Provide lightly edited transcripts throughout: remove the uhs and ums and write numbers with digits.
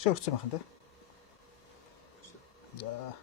Багшаа өрцөн байх юм да. За.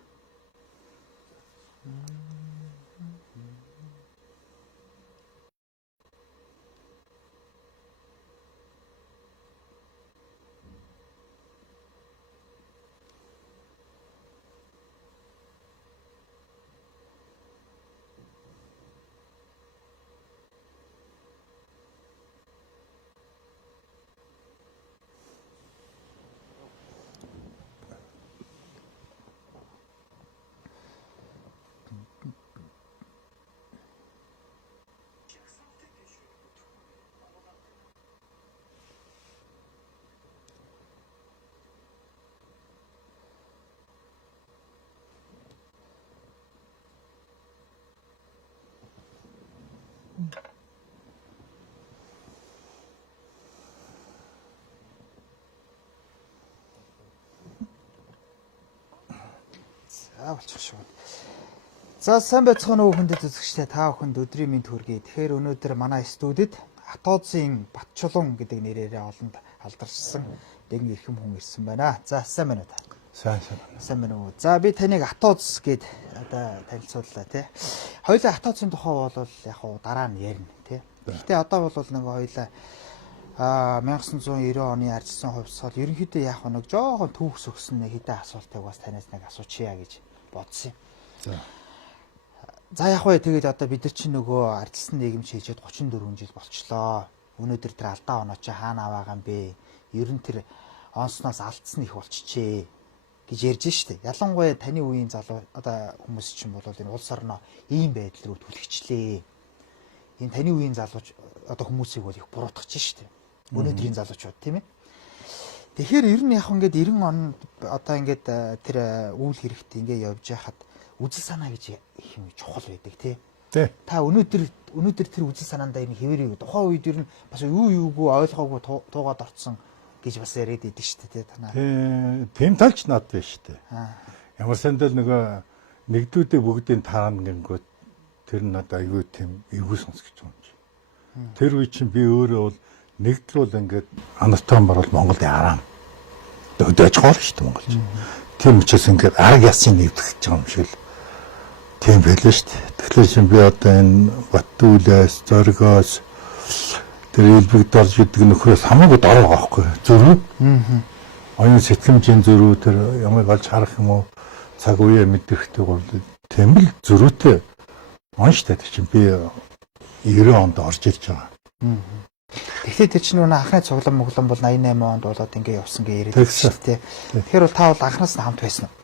За болчих шүү. За сайн байцгаана уу хүндэт үзэгчдээ та бүхэнд өдрийн мэнд хүргэе. Тэгэхээр өнөөдөр манай студид Атозын Батчулуун гэдэг нэрээрээ олонд алдаршсан нэгэн эрхэм хүн ирсэн байна. За сайн байна уу та? Сайн байна уу. За би таныг Атоз гэд одоо танилцууллаа тий. Хоёулаа Атозын тухай бол яг уу дараа нь ярина тий. Гэхдээ одоо бол нэг хоёулаа 1990 оны арчсан хувьсгал ерөнхийдөө яг нэг жоохон түүхс өгсөн нэг хэдэн асуултыг бас танаас нэг асуучъя гэж бодсон юм. За яг вэ тэгээд одоо бид нар чинь нөгөө арчсан нийгэм шийдээд 34 жил болчлоо. Өнөөдөр тэр алдаа оноо чи хаана аваагаа юм бэ? Ер нь тэр онсноос алдсан их болчихжээ гэж ярьж штэ. Ялангуяа таны үеийн залуу одоо хүмүүс чинь бол энэ улс орноо ийм байдал руу түлхэгчлээ. Энэ таны үеийн залууч одоо хүмүүсийг бол их буруутгах штэ. Өнөөдрийн залуучууд тийм ээ. Тэгэхээр ер нь яг ингээд 90 он одоо ингээд тэр үйл хэрэгт ингээд явж байхад үзэл санаа гэж их юм чухал байдаг тий. Та өнөөдөр тэр үзэл санаандаа энэ хэвээр юу тухайн үед ер нь бас юугүй ойлгоогүй туугаад орцсон гэж бас яриад идэв шүү дээ танаа. Тийм талч над байна шүү дээ. Ямар сандал нөгөө нэгдүүдээ бүгдийн таана гингүүд тэр над аюу тийм эвгүй сонсгож байгаа юм чи. Тэр үе чинь би өөрөө бол нэгдрүүл ингээд анатом баруул Монголд яраа. Өдөөж хоол шүү дээ Монголч. Тийм учраас ингээд арга ясын нэгдэх гэж байгаа юм шиг л. Тийм байлаа шүү дээ. Тэгэхээр чинь би одоо энэ Баттүүлээс, Зоригоос тэр элбэг дорж гэдэг нөхрөөс хамаагүй дороо байхгүй. Зөрүү. Оюун сэтгэмжийн зөрүү тэр ямайг олж харах юм уу? Цаг үеэ мэдрэхтэй гол тийм л зөрүүтэй. Онштай чинь би 90 онд орж ирж байгаа. Тэгэхээр тэр чинь нөгөө анхны цуглан моглон бол 88 онд болоод ингээ явсан гэж яриад байсан шүү дээ. Тэгэхээр бол та бол анхнаас нь хамт байсан уу?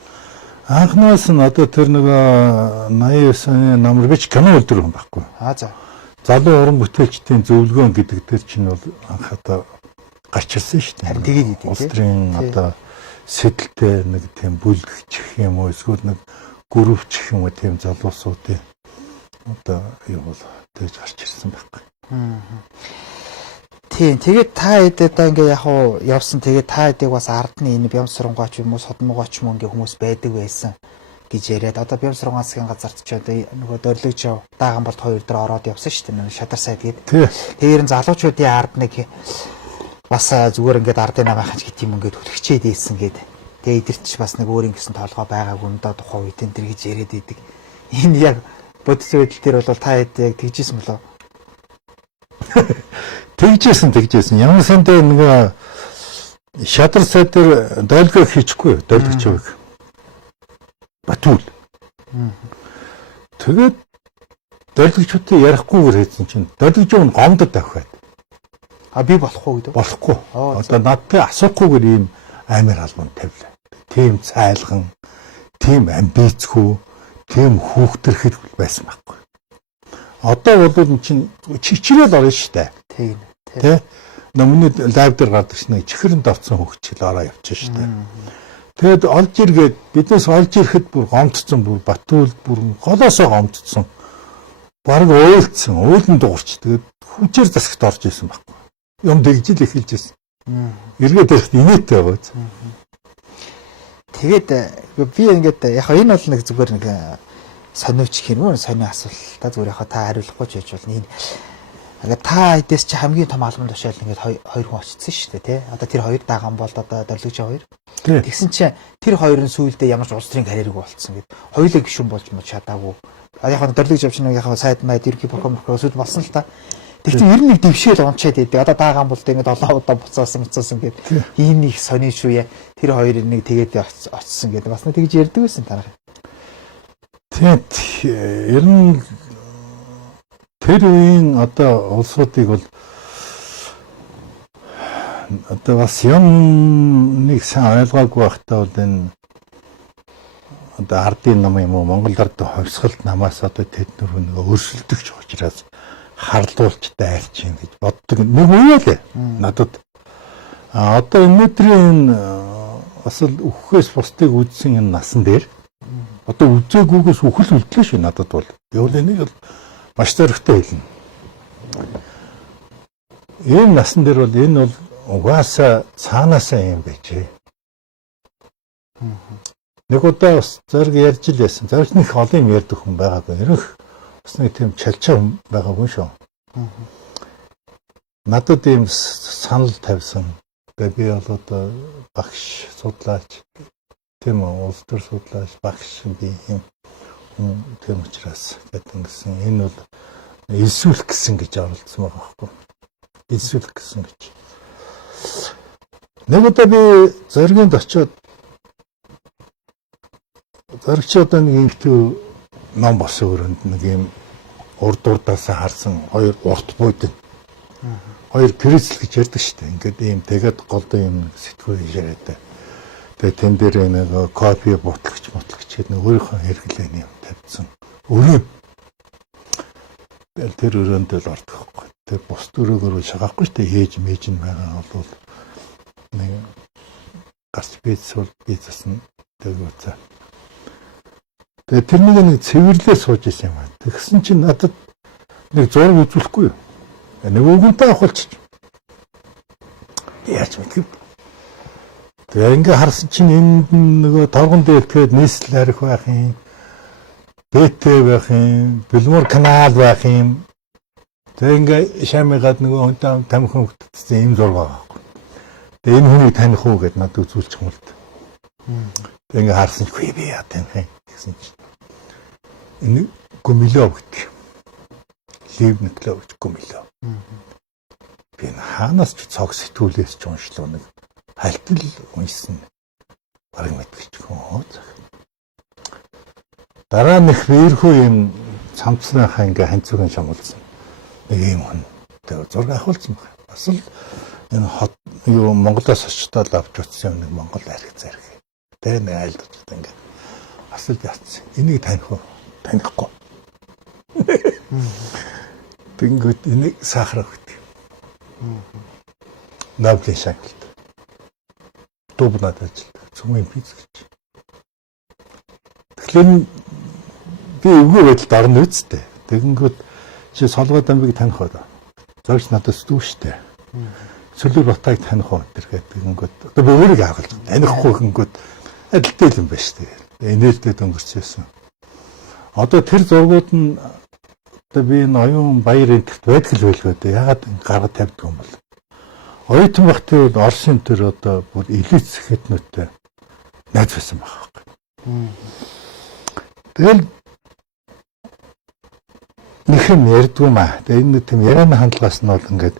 Анхнаас нь одоо тэр нөгөө 89 оны Намрагч кино өдөр юм байхгүй. За. Залуу уран бүтээлчдийн зөвлөгөөн гэдэг тэр чинь бол анх одоо гарч ирсэн шүү дээ. Харин тэгээд идэв. Улс төрийн одоо сэтэлтэй нэг тийм бүлгэгчих юм уу эсвэл нэг гүрвчих юм уу тийм залуусуудын одоо юу бол тэгж гарч ирсэн байхгүй. Тийм. Тэгээд та хэд одоо ингээ яг уу явсан. Тэгээд та хэдийг бас ардны энэ Бямсрангаач юм уу Содмогооч юм ингээ хүмүүс байдаг байсан гэж яриад одоо Бямсрангаас засгийн газарт ч одоо нөгөө Дорлогч дааган болт 2 дээр ороод явсан шүү дээ. Шадар сайд гээд. Тэгээд залуучуудын ард нэг бас зүгээр ингээд ардын намайхаж гэх юм ингээд хүлэгчээд ийсэн гээд. Тэгээд эдгэрч бас нэг өөр ингэсэн толгой байгаагүй юм да тухайн үед энэ төр гэж яриад идэг. Энэ яг бодис байдал дээр бол та хэд тэгжсэн болоо? Тэгжсэн. Ямар сандаа нэг шадар сайд дээр дойлгоо хийчихгүй дойлгоч байг. Батүл. Тэгээд дойлгочтой ярихгүйгээр хийсэн чинь дойлгоч нь гомдод тавхаад. Би болохгүй гэдэг. Болохгүй. Одоо надтай асуухгүйгээр ийм амар албанд тавилаа. Тийм цайлган, тийм амбицгүй, тийм хүүхдэрхэд байсан байхгүй. Одоо бол эн чинь чичрэл орно штэ. Тийм. Тэ? Номны лайв дээр гардаг шнэ чихэрэнд авцсан хөгжил ороо явчих штэ. Тэгэд олж иргээд биднээс олж ирэхэд бүр гомдсон бүр Батүл бүр голоосоо гомдсон. Бараг уйлцсан, уйлан дуурч. Тэгээд хүчээр засагт орж исэн байхгүй. Юм дэгжил эхэлж исэн. Эргээд ирэхэд инээтэй байгааз. Тэгээд би ингээд яг энэ бол нэг зүгээр нэг сониуч гэх юм уу сони асуулт та зүгээр яг та хариулахгүй ч байж болно. Энэ ингээд та эдээс чи хамгийн том албан тушаал ингээд хоёр хүн очсон шүү дээ тий. Одоо тэр хоёр даган бол одоо дорлогч хоёр. Тэгсэн чинь тэр хоёрын сүүлдээ ямар ч улс төрийн карьерийг болцсон гэд. Хоёулаа гишүүн болж чадаагүй. Яг нь дорлогч явж нэг яг сайд майд ерхий прокурор сүд болсон л та. Тэгтээ 91 дэвшээл унчаад идэв. Одоо даагаан бол ингээд 7 удаа буцаасан гэд ийм нэг сони шүүе. Тэр хоёр нэг тэгээд очсон гэдэг. Бас нэг тэгж ярьдаг байсан танах. Тэгээд ер нь тэр үеийн одоо улсуудыг бол одоо бас юм нэг сайн ойлгоогүй байхдаа бол энэ одоо ардын нам юм уу Монгол ард хувьсгалт намаас одоо тэднэр нэг өрсөлдөгч учраас харлуулж дайрч юм гэж боддог нэг үе л надад одоо өнөөдрийн бас л үхээс бусдыг үзсэн энэ насан дээр одоо үзээгүйгээс үхэл үлдлээ шүү надад бол би бол энийг маш зоригтой хэлнэ. Энэ насан дээр бол энэ бол угаасаа цаанаасаа юм байжээ. Нэг удаа бас зориг ярьж л байсан. Зориг нэг олон юм ярьдаг хүн байгаагүй. Ерөнх бас нэг тийм чалчаа хүн байгаагүй шүү. Надад ийм санал тавьсан. Би бол одоо багш судлаач тийм үү улс төр судлаач багш би юм тийм учраас гэдэг гэсэн энэ бол элсүүлэх гэсэн гэж оролцсон байгаа байхгүй. Элсүүлэх гэсэн гэж. Нэг удаа би зоригт очиод зоригч одоо нэг ингэв ном босон өрөөнд нэг юм урд урдаас харсан хоёр урт бууд хоёр гэрэл гэж ярьдаг шүү дээ. Ингээд ийм тэгээд голдоо юм сэтгүүр яриад. Тэгээд тэн дээр нэг кофе ботлогч гэдэг нэг өөрийнхөө хэрэглээ юм тавьсан. Өрөө. Тэр өрөөнд л ордохгүй. Тэр бус өрөөгөр шагаахгүй шүү дээ. Хээж мэж нь байгаа бол нэг гарч бийцэл бийцсэн тэгээд уцаа. Тэгээд тэрнийг нэг цэвэрлээ сууж исэн юм аа. Тэгсэн чинь надад нэг зураг үзүүлэхгүй юу? Нэг өгөнтэй авахулчих. Яаж мэдгэв? Тэгээ ингээ харсан чинь энд нөгөө торгон дээр тэгээд нийслэл арих байх юм. БТ байх юм, Билмор канал байх юм. Тэгээ ингээ шамигаад нөгөө хүнтэй тамхин хөтцсөн юм зураг байгаа байхгүй. Тэгээ энэ хүнийг таних уу гэд надад үзүүлчих юм л дээ. Тэгээ ингээ харсан чи би яа таних юм гэсэн чинь. Энэ Гумилов гэдэг. Лев Николаевич Гумилов. Би хаанаас ч цог сэтгүүлээс ч уншлаа нэг хальтал уншсан. Бараг мэдгэж хөө. Дараа нь вэрхүү юм цамцныхаа ингээ ханцуугийн шамуулсан. Нэг юм хүн. Тэгээ зураг авахулсан байна. Бас л энэ хот юу Монголоос очтоод авч утсан нэг Монгол арх зарх. Тэгээ нэг айлдаж ингээ бас л яцсан. Энийг таних уу? Танихгүй. Тэнгүүд энийг сахараа өгдөг. Навлын шагналт. Дубнад ажилладаг. Цөмийн физикч. Тэгэхээр би өвгөө байдалд орно үсттэй. Тэгэнгүүт чи Солгой дамбыг таних уу? Зорч надад стүүштэй. Сүлэр Батайг таних уу? Тэргээд тэгэнгүүт одоо би өөрийгөө хагалж танихгүй гэнгүүт адилтай юм байна шүү дээ. Энертэд өнгөрчөөсөн. Одоо тэр зургууд нь одоо би энэ оюун баяр энтерт байдаг л байлгүй дээ. Ягаад гарга тавьдаг юм бол. Оюутан багтээ бол Оросын төр одоо бүр элит сэхэтнүүтэй найз байсан байгаа юм. Тэгэл нэг юм ярьдгүй маа. Тэгээ энэ тийм ярианы хандлагаас нь бол ингээд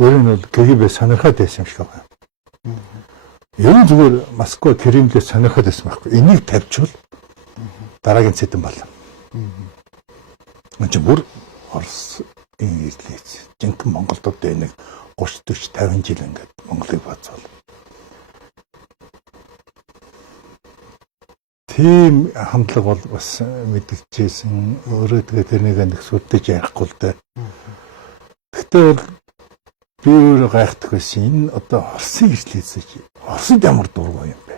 өөрөө нь бол КГБ сонирхоод байсан юм шиг байна. Ерөн зүгээр Москва Кремлээс сонирхоод байсан байхгүй. Энийг тавьчвал дараагийн цэдэн болно. Энд чинь бүр Орос энэ ирлээц. Жинхэнэ Монголдод нэг 30 40 50 жил ингээд Монголыг бацвал. Тийм хандлага бол бас мэдгэжсэн. Өөрөө тэгээ тэрнийг нэг сүрдэж ярихгүй л дээ. Гэхдээ бол би өөрөө гайхдаг байсан. Энэ одоо Оросын ирлээц чи. Оросд ямар дургүй юм бэ?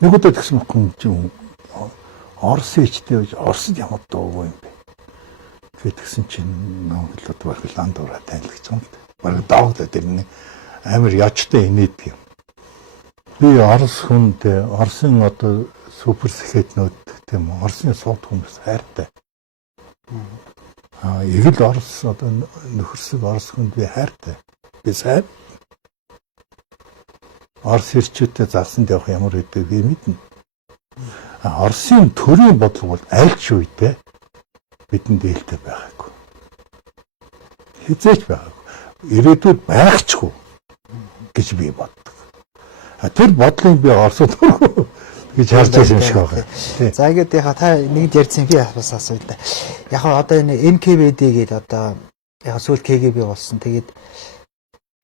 Нэг удаа тэгсэн хүн чинь Оросын ичтэй байж Оросд ямар дургүй юм бэ? Тэгсэн чинь Монголд бараг ланд ураа танилгаж байгаа юм л. Бараг даагдлаа тэрний амар ячтай инээдэг юм. Би Орос хүнд Оросын одоо супер сэхэтнүүд тийм Оросын сууд хүмүүс хайртай. Эгэл Орос одоо нөхөрсөг Орос хүнд би хайртай. Би сайн. Орос ирчүүдэд залсанд явах ямар үедээ би мэднэ. Оросын төрийн бодлого бол аль ч үедээ бидэнд ээлтэй байгаагүй. Хизээч байгаагүй. Ирээдүйд байхчгүй гэж би боддог. Тэр бодлыг би Оросд гэж харж байсан юм шиг байна. За ингээд яха та нэгд ярьсан би бас асууя да. Яг одоо энэ НКВД гэдэг одоо яг сүүл КГБ болсон. Тэгээд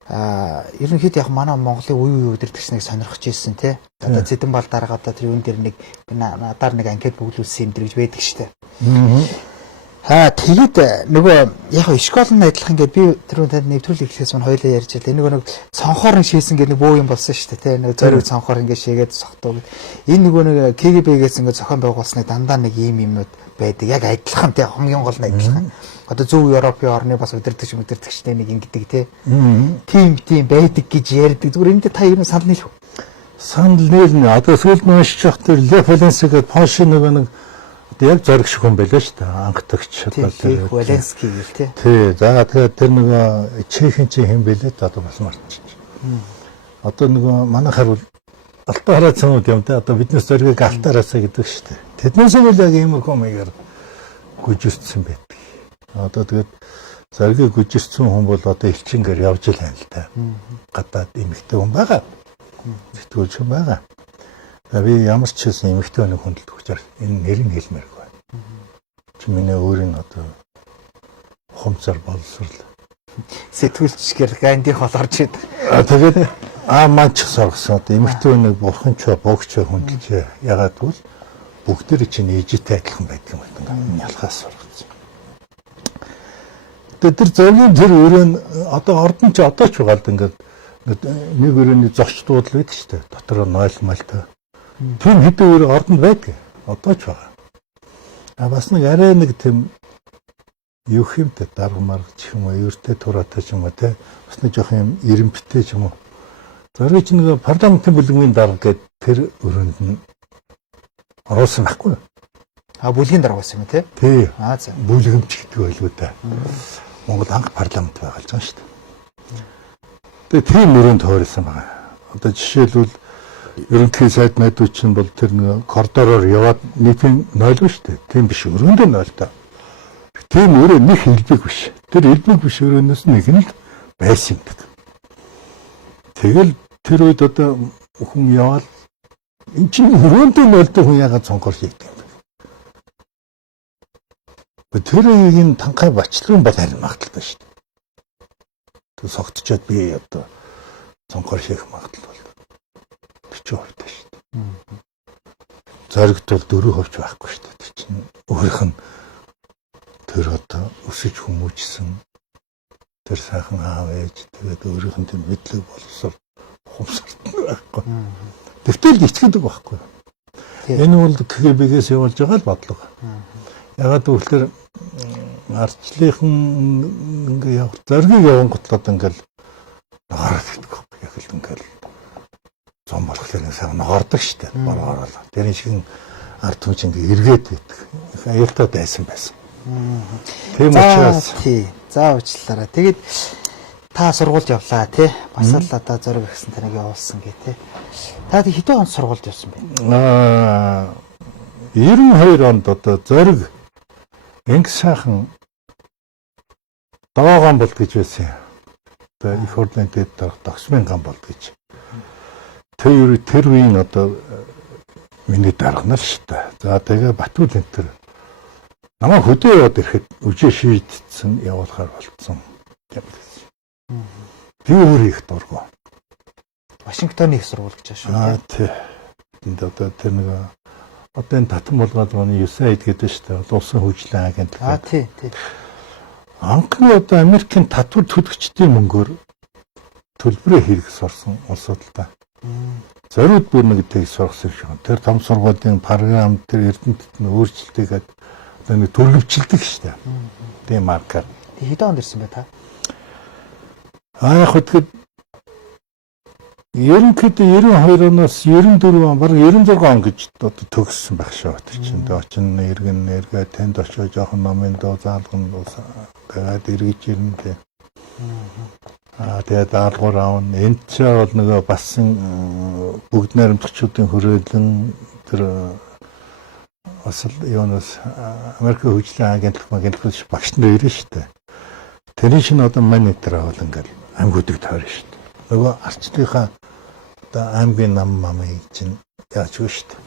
ерөнхийдөө яг манай Монголын үе удирдагчныг сонирхож ирсэн тий. Одоо Зэдэнбал дарга одоо тэр юун дээр нэг надаар нэг анкет бүглүүлсэн юм дэр гэж байдаг штэ. Тэгээд нөгөө яг школын адилхан ингээд би түрүүн танд нэвтрүүлэг эхлэхээс өмнө хоёлаа ярьж байлаа. Нөгөө нэг цонхоор нь шийсэн гэдэг нэг бөө юм болсон шүү дээ. Тэ нэг зориг цонхоор ингээд шийгээд сохтуу гэд. Энэ нөгөө нэг КГБ-гээс ингээд зохион байгуулсныг дандаа нэг ийм юмнууд байдаг. Яг адилхан тэ хамгийн гол нь адилхан. Одоо Зөв Европын орны бас удирдагчтэй нэг ингэдэг тэ. Тийм байдаг гэж ярьдаг. Зүгээр энэ та ер нь санал нийлв үү? Санал нийлнэ. Одоо сүүлд уншиж явах тэр Лев Валенси гэдэг Польшийн нэг яг зориг шиг хүн байлаа шүү дээ. Анхдагч одоо тэр Валенский гэл тий. Тий. За тэгээд тэр нөгөө Чехийн чи хэм бэлээ одоо бас марччих. Одоо нөгөө манайхаар бол алтаараа цанууд юм те. Одоо биднес зоригийг алтаараасаа гэдэг шүү дээ. Тэднээс бол яг ийм комыгаар гүйжирсэн байдаг. Одоо тэгээд зоригийг гүйжирсэн хүн бол одоо элчингээр явж л байна л да. Гадаад эмэгтэй хүн байгаа. Сэтгүүлч хүн байгаа. Би ямар ч хэсэн эмэгтэй нэг хүндэлт өгчээр энэ нэрийг хэлмээргүй байна. Чи миний өөрийн одоо хумцаар боловсрал. Сэтгүүлчгээр ганди хол орж идэг. Тэгээд маань ч соргосон. Одоо эмэгтэй нэг бурхан ч богч хүндэлж ягаад гэвэл бүгдэр чинь ээжтэй адилхан байдаг юм байна. Энэ ялгаас соргосон. Тэгээд тэр зоргийн тэр өрөө нь одоо ордон ч одоо ч байгаа л ингээд нэг өрөөний зочд дуудал байдаг шүү дээ. Дотор нь нойлмалтай. Тийм хэдэн өөр ордонд байдаг. Одоо ч байгаа. Бас нэг арай нэг тийм юу хэмтэй дарга марга ч юм уу, ертэй тураатай ч юм уу те. Бас нэг жоох юм ирэмбтэй ч юм уу. Зориг нэг парламентын бүлгийн дарга гэдэг тэр өрөөнд нь ороосон байхгүй. Бүлгийн дарга байсан юм те. Тий. За. Бүлгэмч гэдэг байлгүй да. Монгол анх парламент байгаа л зан шүү дээ. Тэгээ тийм өрөөнд тойрсон байгаа. Одоо жишээлбэл ерөнхий сайд найдвар чинь бол тэр нэг коридороор яваад нийтийн нойлгоо шүү дээ. Тийм биш өрөөндөө нойлдоо. Тийм өрөө нэг хэлбэг биш. Тэр хэлбэг биш өрөөнөөс нэг нь л байсан юм. Тэгэл тэр үед одоо хүн яваад эн чинь өрөөндөө нойлдоо хүн ягаад цонхоор хийдэг юм бэ? Тэр үеийн танхай бачлан бол харин магадaltaй шүү дээ. Тэг согтчоод би одоо цонхоор хийх магадлал бол 40% шүү дээ. Зоригт бол 4% байхгүй шүү дээ. Чинь өөрийнх нь тэр одоо өсөж хүмүүжсэн тэр сайхан аав ээж тэгээд өөрийнх нь тэр мэдлэг боловсрол ухамсарт байхгүй. Тэгтэл ичгэдэг байхгүй. Энэ бол КГБ-гээс явуулж байгаа л бодлого. Ягаад гэвэл ардчлалын ингээ явах зоргийг явангутлаад ингээл ногоороод идэх байхгүй. Яг л ингээл зам болохоор сайн ногоордог штэ. Боргоорол. Тэр шиг ард түмч ингээ эргээд байдаг. Их аюултай байсан. Тийм учраас тий. За уучлаарай. Тэгээд та сургуульд явлаа тий. Бас л одоо зориг гэсэн таныг явуулсан гэ тий. Та хэдэн онд сургуульд явсан бэ? 92 онд одоо зориг инг сайхан Давааган болд гэж байсан. Одоо их хурлын дэд дарга Догсмын ган болд гэж. Тэр үеийн одоо миний дарга нар шүү дээ. За тэгээ Батүл энэ төр намайг хөдөө яваад ирэхэд үжээ шийдсэн явуулахаар болцсон юм гэсэн. Би өөр их дургу. Вашингтоны их сургууль гэж байна шүү. Тий. Энд одоо тэр нэг одоо энэ татан болгоод байгаа USAID гэдэг шүү дээ. Улсын хөгжлийн агентлаг. Тий. Анхны одоо Америкийн татвар төлөгчдийн мөнгөөр төлбөрөө хийх сурсан улсууд л да. Зориуд бүр нэг тийг сургасан шиг. Тэр том сургуулийн програм тэр эрдэмтэд нь өөрчлөлтийгээд одоо нэг төрөвчлөлдөг шүү дээ. Тийм маркер. Хэдэн онд ирсэн бэ та? Яг хөтгөд ерөнхийдөө 92 оноос 94 он бараг 96 он гэж одоо төгссөн байх шүү. Тэр чинь очин иргэн нэргээ тэнд очиж жоохон номын доо заалган тэгээд эргэж ирнэ. Тэгээд даалгавар аавн энд ч бол нөгөө бас бүгд найрамдагчдын хүрээлэн тэр бас юунаас Америк хөгжлийн агентлаг багш нар ирнэ шүү дээ. Тэрний чинь одоо монитор авал ингээл аймагуудыг тойрно шүү дээ. Нөгөө арчлынхаа одоо аймгийн нам мамыг чинь яаж вэ шүү дээ.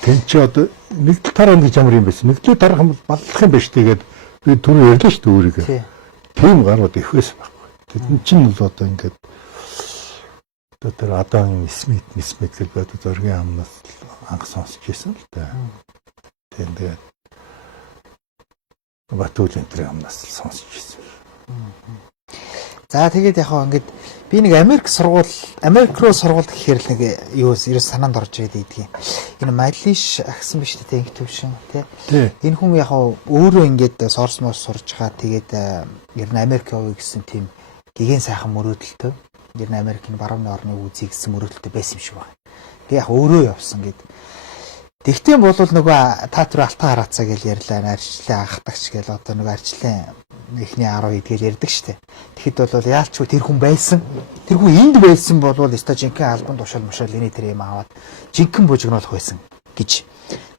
Тэн чи одоо нэг л тарах гэж ямар юм бэ? Нэг л тарах юм бол баллах юм ба шүү дээ. Тэгээд би түрүү ярьлаа шүү дээ өөрийгөө. Тийм гарууд ихвээс байхгүй. Тэд чинь бол одоо ингээд одоо тэр Адам Смит гэж байдаг зөргийн амнаас анх сонсч ирсэн л да. Тэгээд Батүлэн тэр амнаас сонсч ирсэн. За тэгээд яг ингээд би нэг Америк руу сургууль гэхээр л нэг юу ерөөс санаанд орж ирээд идэгин. Энэ Малиш агсан биш үү инх төвшин тий. Энэ хүн яг өөрөө ингээд сорс морс сурж байгаа тэгээд ер нь Америк явъя гэсэн тийм гигэн сайхан мөрөөдөлтөй. Ер нь Америкийн баруун орны үзье гэсэн мөрөөдөлтөй байсан юм шиг байна. Тэгээ яг өөрөө явсан гэд. Тэгтээ бол нөгөө та түр алтан хараацаа гэж ярьлаа. Арчлаа ахтагч гэж одоо нөгөө арчлын эхний 10 гэж ярьдаг штэ. Тэгэхэд бол яалчгүй тэр хүн байсан. Тэр хүн энд байсан бол өстой жинхэнэ албан тушаал мушаал энэ тэр юм аваад жинхэнэ бужигнуулах байсан гэж.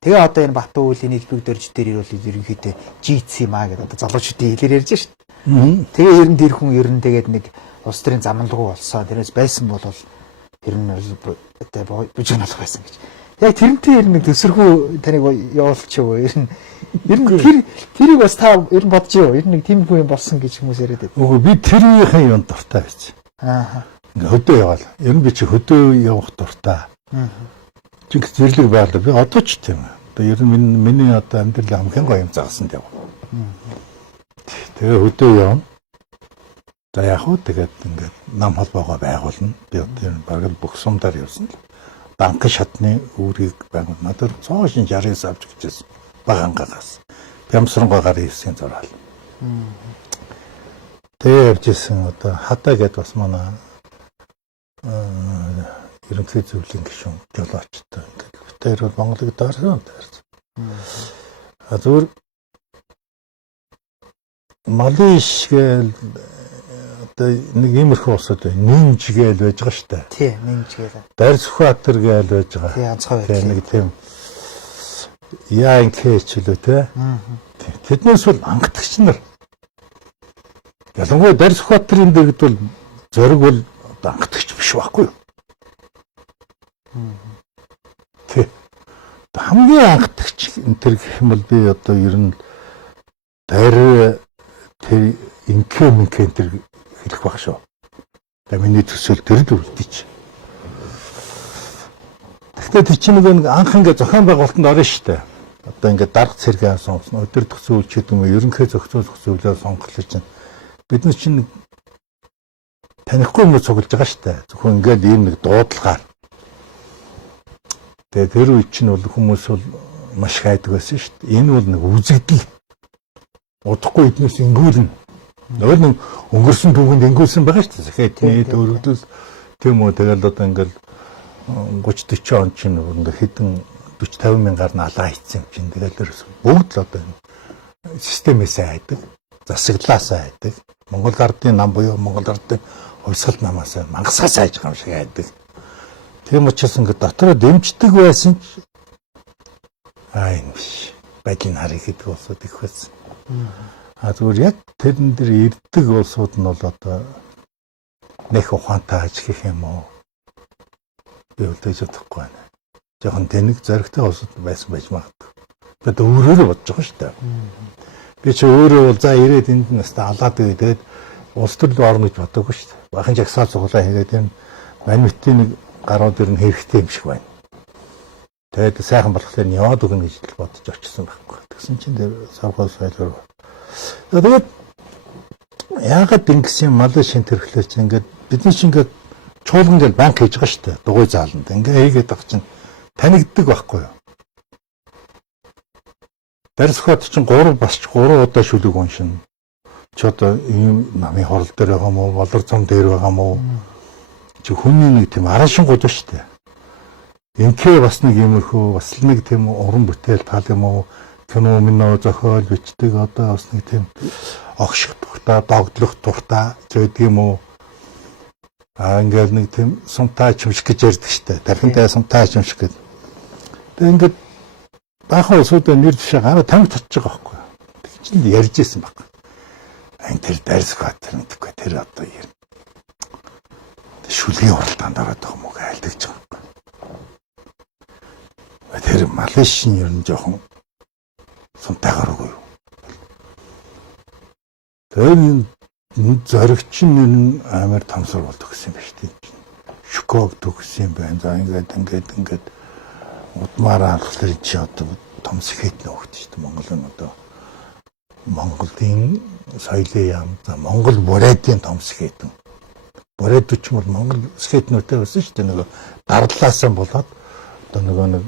Тэгээ одоо энэ Батүлийн нийлбэг дөрж дээр ирвэл ерөнхийдөө GC маа гэдэг одоо залуучуудын хэлээр ярьж штэ. Тэгээ ер нь тэр хүн ер нь тэгээд нэг улс төрийн замналгүй болсоо тэрнээс байсан бол ер нь одоо бужигнуулах байсан гэж. Яг тэрнтэй ер нь төсөрхөө таныг явуулчихв. Ер нь тэрийг бас та ер нь бодож юу? Ер нь нэг тийм хүн болсон гэж хүмүүс яриад байдаг. Үгүй би тэрийнхээ юм дуртай байж. Ингээ хөдөө яваал. Ер нь би чи хөдөө явах дуртай. Чих зэрлэг байлаа. Би одоо ч тийм. Одоо ер нь миний одоо амьдрал хамгийн гоё юм загсан дээ. Тэгээ хөдөө явна. За яг хөө тэгээд ингээд нам холбоогоо байгуулна. Би одоо бараг бүх сумдаар явсан л. Банк шатны үүрийг байгуул. Надад 169 авч гэжсэн. Багангаас. Бямсрангой гарын 9-ийн зураал. Тэгээ явжсэн одоо хадаа гэд бас манай ерөнхий зөвлөлийн гишүүн жолоочтой ингээд битээр бол Монголыг даарсан. Зүгээр Малиш гээл одоо нэг иймэрхүү усуд нинж гээл байж байгаа штэ. Тий, нинж гээл. Дарсхватер гээл байж байгаа. Тий, онцгой байх. Нэг тийм яа инкэч лөө те. Тэднээс бол ангатгч нар. Ялангуяа Дарсхватерын дэгд бол зориг бол ангатгч биш байхгүй юу? Тэ. Хамгийн ангатгч энэ төр гэх юм бол би одоо ер нь тэр инкэ тэр хэлэх баг шүү. Тэгээ миний төсөөл тэр л үлдээч. Гэхдээ тэр чинь нэг анх ингээ зохион байгуулалтанд орно шүү дээ. Одоо ингээ дарга цэргээ сонгосон, өдөртөх зөвлөж гэдэг юм уу, ерөнхий зохицуулах зөвлөө сонголоо чинь бид нар чинь танихгүй юм цуглаж байгаа шүү дээ. Зөвхөн ингээл ийм нэг дуудлагаар. Тэгээ тэр үе чинь бол хүмүүс бол маш хайдаг байсан шүү дээ. Энэ бол нэг үзэгдэл. Удахгүй эднээс ингүүлнэ. Нөгөө нэг өнгөрсөн түүхэнд ингүүлсэн байгаа шүү дээ. Захиатны төрөвдөл тийм үү тэгэл одоо ингээл 30-40 он чинь ингээ хэдэн 40-50 мянгаар нь алаа хийцэн чинь тэгэл бүгд л одоо системээс айдаг, засаглаас айдаг. Монгол ардын нам буюу Монгол ардын хувьсгалт намаас мангасгаас айж байгаа юм шиг айдаг. Тийм учраас ингээ дотроо дэмждэг байсан ч энэ биш. Бадлын харыг гэдэг улсууд их байсан. Зүгээр яг тэрэн дээр ирдэг улсууд нь бол одоо нэх ухаантай ажиглах юм уу? Би үлдээж чадахгүй байна. Жохон тэнэг зоригтой улсууд байсан байж магадгүй. Би өөрөөрөө бодож байгаа шүү дээ. Би ч өөрөө бол за ирээд энд настай алаад өгөө тэгээд улс төрөл орно гэж бодоогүй шүү дээ. Бахан жагсаал цуглаа хийгээд энэ манитын нэг гарууд ирнэ хэрэгтэй юм шиг байна. Тэгээд сайхан болохоор нь яваад өгнө гэж л бодож очсон байхгүй. Тэгсэн чинь тэр савхаа соёлоор. Тэгээд яагаад ингэсэн малын шин төрхлөө чинь ингээд бидний чинь ингээд чуулган дээр банк хийж байгаа шүү дээ. Дугуй зааланд. Ингээ хийгээд байгаа чинь танигддаг байхгүй юу? Дарсхот чинь 3 удаа шүлэг уншина. Чи одоо ийм намын хорол дээр байгаа мó, болор зам дээр байгаа мó. Чи хүний нэг тийм араашингууд ба штэ. Инкээ бас нэг иймэрхүү бас нэг тийм уран бүтээл тал юм уу? Кино минь зохиол бичдэг одоо бас нэг тийм огших тухта, догдлох тухта гэдэг юм уу? Ингээл нэг тийм сумтай чимшиг гэж ярьдаг штэ. Тархинтай сумтай чимшиг гэдэг. Тэгээ ингээд баахан усуудаа нэр дэвшээ гараа тамиг татчих байгаа байхгүй. Тэг чинь ярьж ирсэн баг. Тэр дайрсгаа тэр мэдхгүй тэр одоо яа. Шүлгийн уралдаанд ороод байгаа юм уу гэж айлдагч байгаа. Тэр Малайшийн ер нь жоохон сумтайгаар үгүй юу. Тэр зоригчин нь амар тамсар болдог гэсэн юм байна шүү дээ. Шоког төгсөн юм байна. За ингээд удмаараа алхлаар чи одоо томс ихэд нөхдөж шүү дээ. Монгол нь одоо Монголын соёлын яам за Монгол бурэдийн томс ихэд. Бурэд ч юм уу Монгол скетнүүтэй байсан шүү дээ. Нөгөө дарлаасан болоод одоо нөгөө нэг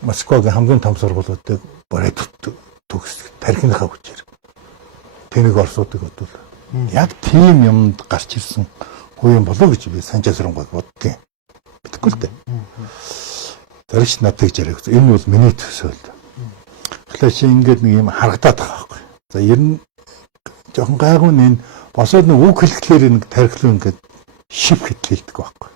Москвагийн хамгийн том сургуулиудыг бурэд төгс тархиныхаа хүчээр. Тэнийг орсуудыг бодвол яг тийм юмд гарч ирсэн хүү юм болоо гэж би санчаасрангуйг боддгийн. Битгэхгүй л дээ. Тэрч надад гэж яриаг. Энэ бол миний төсөөл. Тэгэхээр чи ингээд нэг юм харагдаад байгаа байхгүй. За ер нь жоохон гайгүй энэ босоод нэг үг хэлэхлээр нэг тархилуу ингээд шив хэтлэлдэг байхгүй.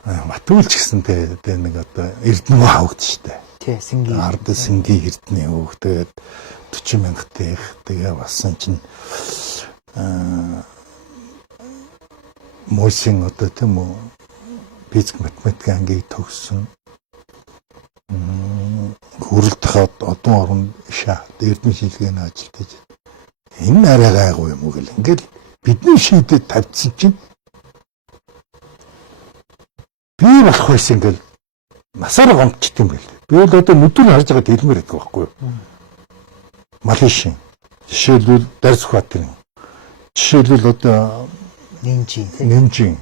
Матүүлч гэсэн тэ нэг одоо эрдэнэ хавгд штэ. Тий, сэнгийн. Ард сэнгийн эрдэнэ хөөх тэгээд 40 мянгатын их тэгээ болсон чинь мөсийн одоо тийм үү физик математик ангийг төгссөн. Хүрэлтэх одон орон шаа эрдэнэ шилгээний ажилд гэж. Энэ арай гайгүй юм уу гэл. Ингээл бидний шийдэд тавьчихсан чинь би болох байсан ингээл насаар гомдчихдээ юм байл. Би бол одоо нүдээр харж байгаа хэлмээр байдаг байхгүй юу? Малайшин. Жишээлбэл Дарсхватын. Жишээлбэл одоо Нинжин.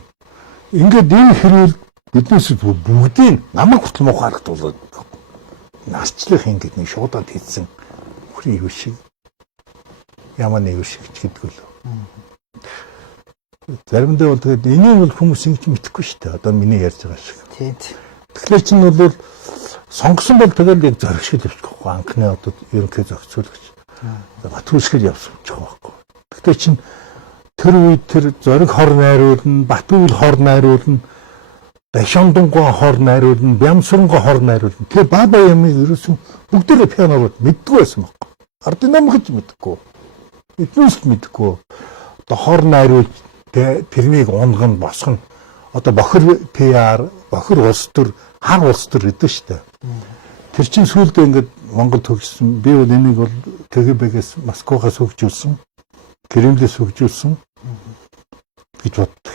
Ингээд энэ хэрүүл биднээс бүгдийг намайг хүртэл муу харагдуулаад нарчлах ингээд нэг шуудаад хийсэн хүрээ юу шиг ямар нэг юу шиг гэдэг л. Заримдаа бол тэгээд энийг бол хүмүүс ингэж мэдэхгүй шүү дээ. Одоо миний ярьж байгаа шиг. Тийм. Тэгэхээр чинь бол сонгосон бол тэгэл яг зоригшил явчих واخгүй. Анхны одоо ерөнхий зохицуулагч. Батүлшгэл явчих واخгүй. Тэгэхээр чинь тэр үед тэр зориг хор найруулна, Батүл хор найруулна, Дашондонгоо хор найруулна, Бямсурнгоо хор найруулна. Тэр баба ямыг ерөөсөн бүгдээрээ пианорууд мэддэггүй байсан байхгүй. Ардын намгаж мэддэггүй. Эднээс мэддэггүй. Одоо хор найруулж тэрнийг унган босгоно. Одоо бохир PR, бохир улс төр, хар улс төр гэдэг шүү дээ. Тэр чинь сүүлдээ ингээд Монгол төгссөн. Би бол энийг бол КГБ-гээс Москвагаас хөгжүүлсэн. Кремлээс хөгжүүлсэн гэж боддог.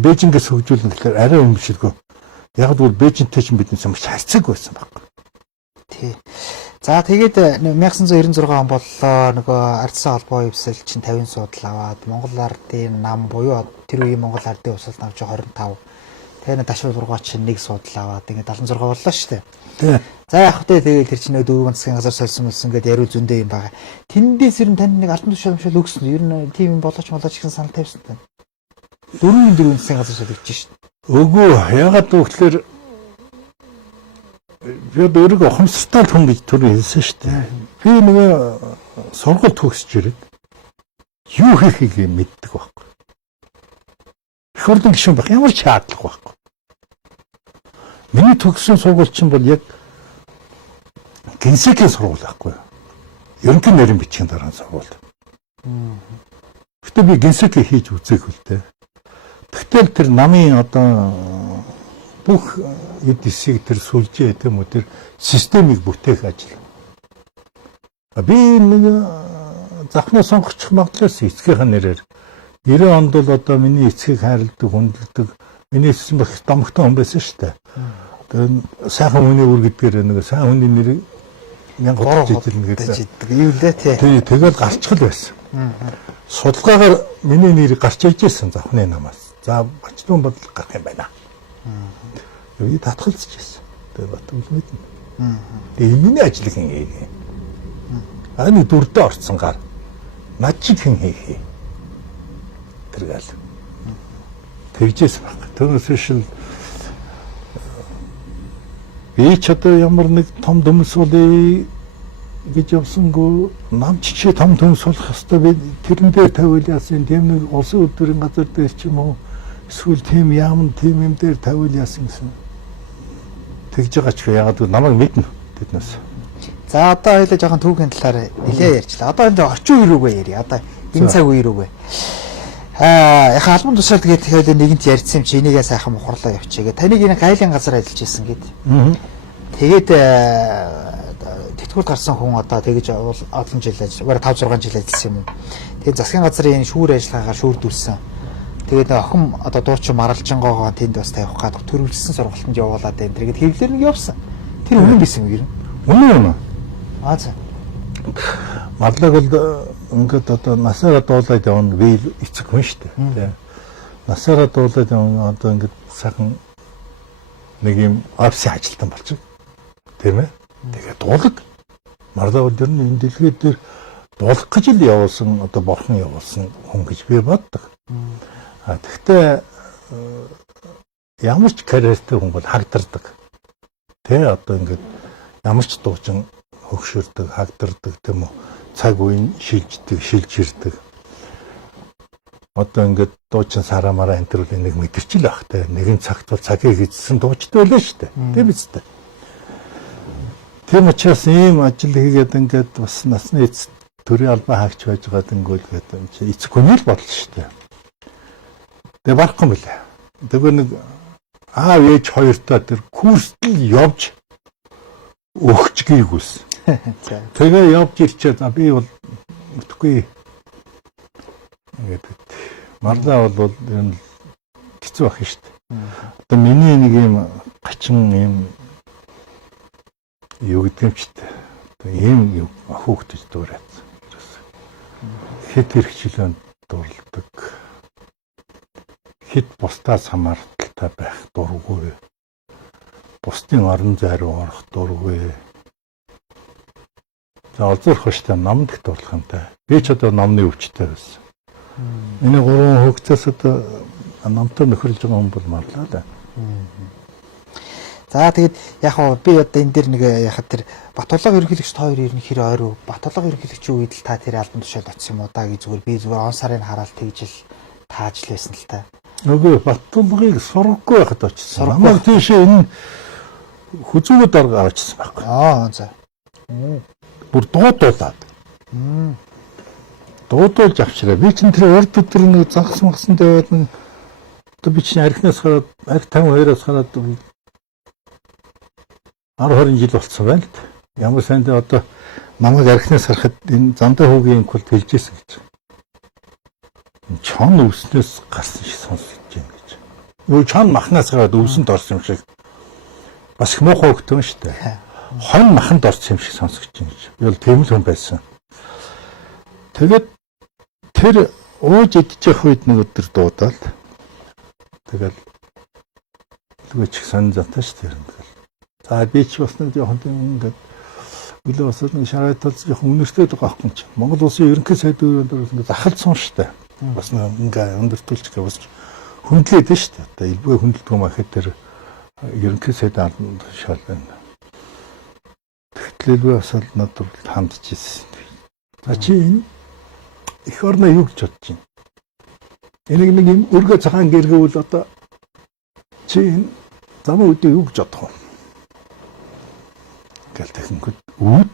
Бээжингээс хөгжүүлнэ гэхээр арай өмшөлгөө. Яг л Бээжинтэй ч биднээс юм харьцаг байсан баг. Тий. За тэгээд 1996 он боллоо нөгөө ардсан холбоо ивсэл чинь 50 судал аваад Монгол ардын нам буюу тэр үеийн Монгол ардын усал намж 25. Тэгээд дашуул ургаач чинь 1 судал аваад ингээд 76 боллоо шүү дээ. Тий. За яг хөтэ тэгээд тэр чинь дөрвөн засгийн газар солисон гэдэг яриу зөндөө юм байгаа. Тэндээс ер нь танд нэг алтан тушаал өгсөн. Ер нь тийм юм болооч гэсэн санал тавьсан тань. Дөрвөн засгийн газар солигдож шүү дээ. Үгүй ягаад гэвэл би өөрийгөө ухамсартай хүн гэж түр хэлсэн шүү дээ. Би нөгөө сургууль төгсөж ирээд юу хийхийг мэддэг байхгүй. Их хурлын гишүүн байх ямар ч шаардлага байхгүй. Миний төгссөн сургууль чинь бол яг генсекийн сургууль байхгүй юу? Ерөнхий нарийн бичгийн дарааны сургууль. Гэтэ би генсекийг хийж үзээгүй л дээ. Тэгтэл тэр намын одоо бүх эд эсийг тэр сүлжээ тийм үү тэр системийг бүтээх ажил. Би нэг захны сонгогч магадлалс эцгийнхаа нэрээр 90 онд бол одоо миний эцгийг хайрладаг, хүндэлдэг, миний эцэг их домогтой хүн байсан шүү дээ. Тэгээд сайхан хүний үр гэдгээр нэг сайн хүний нэрийг 1000 жижилнэ гэдэг. Юу лээ тий. Тэгээд гарчхал байсан. Судалгаагаар миний нэр гарч иж байсан захны намаас. За Бачдун бодол гарах юм байна. Тэгээд татгалзаж байсан. Тэгээд Батүл мэднэ. Тэгээд миний ажлыг ингэ. Аны дүрдээ орцсон гар. Над чиг хэн хий. Тэргээл. Тэгжээс баг. Түүнээс шил би ч одоо ямар нэг том дөмс болъё гэж явсангүй нам чичээ том дөмс болох хэвээр би тэрэн дээр тавил яасан тийм нэг улсын өдрийн газар дээр ч юм уу эсвэл тийм яам тийм юм дээр тавил яасан гэсэн. Тэгж байгаа ч яагаад гэвэл намайг мэднэ тэднээс. За одоо хоёлаа жоохон түүхийн талаар нэлээ ярьчлаа. Одоо энэ орчин үе рүүгээ ярья. Одоо энэ цаг үе рүүгээ. Яхаа албан тушаал тэгээд хоёлаа нэгэнт ярьсан юм чи энийгээ сайхан мухарлаа явчихъя. Таныг энэ гайлын газар ажиллаж исэн гэд. Тэгээд тэтгэврт гарсан хүн одоо тэгэж олон жил ажиллаж, 5 6 жил ажилласан юм уу. Тэгээд засгийн газрын энэ шүүр ажиллагаагаар шүүрдүүлсэн. Тэгээд охин одоо дуучин маралжингоогоо тэнд бас тавих гээд төрүүлсэн сургалтанд явуулаад байна. Тэгээд хэвлэр нэг явсан. Тэр үнэн байсан юм ер нь. Үнэн. За. Марлаг бол ингээд одоо насаараа дуулаад явна би эцэг хүн шүү дээ. Насаараа дуулаад явна одоо ингээд сайхан нэг юм офисын ажилтан болчих. Тийм ээ. Тэгээд дуулаг. Марлаг бол ер нь энэ дэлхийд дээр дуулах гэж л явуулсан одоо борхон явуулсан хүн гэж би боддог. Тэгэхдээ ямар ч карьертэй хүн бол хагдардаг. Тэ одоо ингээд ямар ч дуучин хөгшөрдөг, хагдардаг тийм үү. Цаг үеийн шилж ирдэг. Одоо ингээд дуучин сарамаараа энэ төр нэг мэдэрчил байх те. Нэгэн цагт бол цагийг эзэлсэн дуучтай байлаа шүү дээ. Тийм биз дээ. Тийм учраас ийм ажил хийгээд ингээд бас насны эцэст төрийн албан хаагч байж байгаад ингээд чи эцэг хүний л бодлоо шүү дээ. Тэгээ барахгүй мөлий. Тэгээ нэг аав ээж хоёртоо тэр курстл явж өгчгийгүйс. Тэгээ явж ирчээд би бол мэдхгүй. Ингээд марлаа бол энэ хэцүү байх шүү дээ. Одоо миний нэг юм гачин юм юу гэдэг юм ч дээ. Одоо ийм хүүхдэж дуурайц. Хэд хэрэгчлэн дурлдаг. Хэд бусдаас хамааралтай байх дурггүй. Бусдын орон зай руу орох дурггүй. За олзуурах штэ намд их дурлах юм та. Би ч одоо намны өвчтэй байсан. Миний 3 хүүхдээс одоо намтай нөхөрлж байгаа хүн бол марлаа да. За тэгээд яг хоо би одоо энэ дэр нэг яхад тэр Батулга ерөнхийлөгчд хоёр ер нь хэр ойр Батулга ерөнхийлөгчийн үед л та тэр албан тушаалд очсон юм уу да гэж зүгээр би зүгээр он сарын хараалт тэгж л тааж л байсан л та. Нөгөө Батулгыг сургахгүй байхад очсон. Намайг тийшээ энэ хүзүүгүүд орго авчихсан байхгүй. За. Бүр дуудуулаад. Дуудуулж авчраа. Би чинь тэр урд өдөр нэг загас магсан тавиад нэг одоо би чинь архинаас хараад арх 52-аас хараад 10-20 жил болцсон байна л. Ямар сайн дээ одоо намайг архинаас харахад энэ зандаа хүүгийн култ хэлжсэн гэж. Чон өвснөөс гарсан шиг сонсож байна гэж. Юу чон махнаас гараад өвсөнд орсон юм шиг. Бас их муухай хөгтөн шүү дээ. Хон маханд орсон юм шиг сонсож байна гэж. Би бол тийм л хүн байсан. Тэгээд тэр ууж идэж явах үед нэг өдөр дуудаал. Тэгэл лгөөч сан затаа шүү дээ. За би ч бас нэг жоохон ингээд үлээ бас нэг шарайтал жоохон үнэртэй байгаа юм чи. Монгол улсын ерөнхий сайдын өрөөнд ингээд захалцсан шүү дээ. Бас нэг ингээд өндөртүүлж гэх бас хөндлөөд нь шүү дээ. Одоо илбэг хөндлөлт юм ахад тэр ерөнхий сайдын албан тушаал байна. Тэгтлээ бас л надад хандж ирсэн. За чи энэ их орно юу гэж бодож байна? Энийг нэг юм өргө цагаан гэргүүл одоо чи энэ замын үдээ юу гэж бодох вэ? Гэл тэгэнгүүт үүд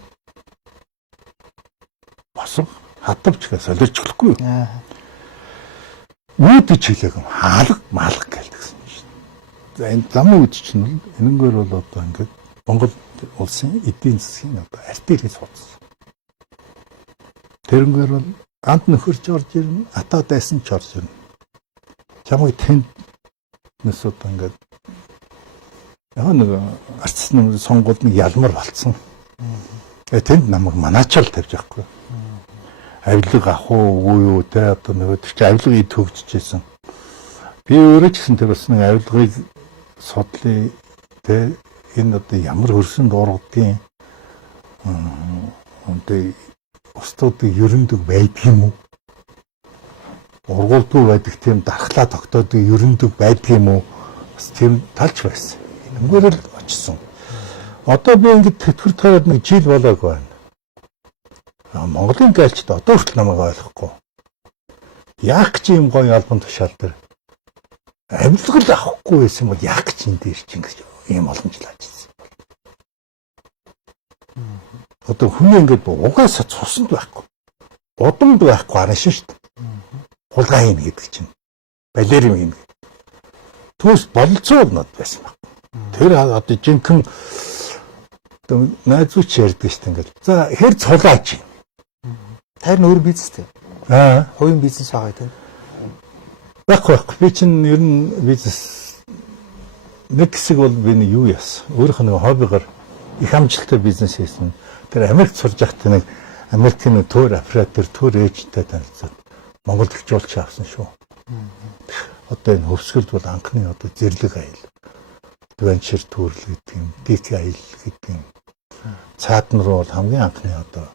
босго хатавч гэж солиочлохгүй. Үүд ч хэлээг юм хаалга маалга гэлдэгсэн шүү дээ. За энэ замын үд чинь энэнгээр бол одоо ингээд Монгол улсын эдийн засгийн одоо артири суудсан. Тэрнгээр бол анд нөхөрч орж ирнэ, атаа дайсан ч орж ирнэ. Чамайг тэнд нэс одоо ингээд яг нэг артистны сонгуульд нэг ялмар болцсон. Тэнд намайг манаачаал тавьж байхгүй. Авилга ах уу юу те одоо нөгөө чи авилгыг төгжижсэн. Би өөрөө ч гэсэн тэр бас нэг авилгыг судлаа те энэ одоо ямар хөрсөн дуургадгийн одоо устдуудыг ерөндөг байдаг юм уу? Ургуулдгүй байдаг тийм дархлаа тогтоодог ерөндөг байдаг юм уу? Бас тийм талч байсан. Энэгээр л очсон. Одоо би ингэж тэтгэр таарад нэг жил болоог байна. Монголын гайлчд одоо хүртэл намайг ойлгохгүй. Яах гэж юм гоё албан тушаал дээр амьдлал авахгүй байсан бол яах гэж энэ дээр чинь гэж ийм олон жил ажилласан. Одоо хүний ингээд угаасаа цуснд байхгүй. Удамд байхгүй арай шүү дээ. Хулгай хийнэ гэдэг чинь. Балерим хийнэ. Түүс болцоо нод байсан баг. Тэр одоо жинхэнэ найзууч ярьдаг шүү дээ ингээд. За хэр цулаач. Тэр нь өөр бизнестэй. Хувийн бизнес байгаа тийм. Байхгүй. Би чинь ер нь бизнес нэг хэсэг бол би нэг юу яасан. Өөрийнх нь хоббигаар их амжилттай бизнес хийсэн. Тэр Америкт сурж байхдаа нэг Америкийн төр оператор, төр эйжентэй танилцаад Монголд хичүүлж авсан шүү. Одоо энэ хөвсгөлд бол анхны одоо зэрлэг аял. Venture төрөл гэдэг юм, DK аял гэдэг юм. Цаатан руу бол хамгийн анхны одоо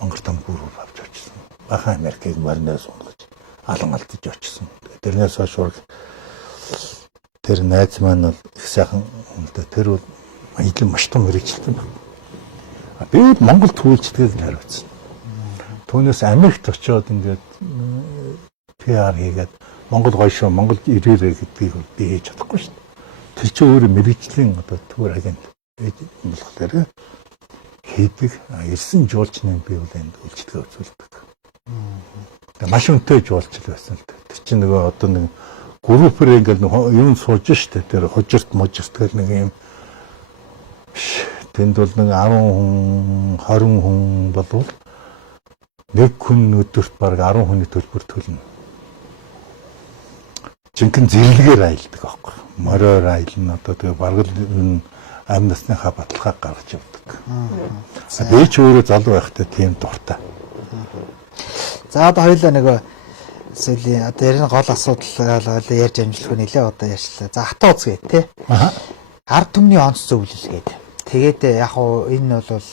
Монгол том гүрүү авч очсон. Бахан Америкийг марнаас унгаж алан алдаж очсон. Тэрнээс хойш тэр найз маань бол их сайхан тэр бол аялал маш том мэрэгчлээ байна. Би Монголд үйлчлэгийг хариуцсан. Түүнээс Америкт очиод ингээд PR хийгээд Монгол гоё шүү, Монголд ирээрээ гэдгийг би хийж чадахгүй шүү дээ. Тэр чинь өөрөө мэрэгжлийн одоо төр агент болохоор хийдэг. Ирсэн жуулчны би бол энд үйлчлэгээ үзүүлдэг. Маш өнтэй жуулчл байсан л дээ. Тэр чинь нөгөө одоо нэг группээр ингээд юм сууж штэ. Тэр хожирт можирт гэх нэг юм тэнд бол нэг 10 хүн 20 хүн болвол нэг хүн өдөрт баг 10 хүний төлбөр төлнө. Жинхэнэ зэрлэгээр аялдаг аахгүй. Мороор аялна одоо тэгээ баргал амь насныхаа баталгааг гаргаж явдаг. Би ч өөрөө залуу байхдаа тийм дуртай. За одоо хоёулаа нөгөө сүүлийн одоо ярина гол асуудал ярьж амжилтгүй нэлээ одоо ярьчлаа. За хатаа үзгээ тий. Ард түмний онц зөвлөлгээд. Тэгээд яг уу энэ бол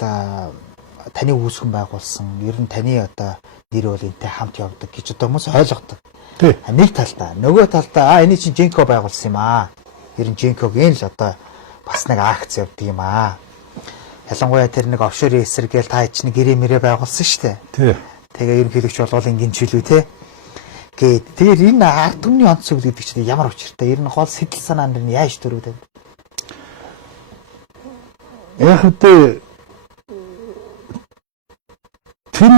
таны үүсгэн байгуулсан ер нь таны одоо нэр бол энтэй хамт явдаг гэж одоо хүмүүс ойлгодог. Тий. Нэг талдаа нөгөө талдаа энэ чинь Женко байгуулсан юм аа. Ер нь Женкогийн л одоо бас нэг акц явдаг юм аа. Ялангуяа тэр нэг офшорын эсрэг гээл та чинь гэрээ мэрээ байгуулсан шүү дээ. Тий. Тэгээ ерөнхийлөгч болвол ингийн чилүү те. Тэгээд энэ ард түмний онц зөвлөл гэдэг чинь ямар учиртай? Ер нь гол сэтэл санаанд нь яаж төрөвдөв? Яг үгүй тэр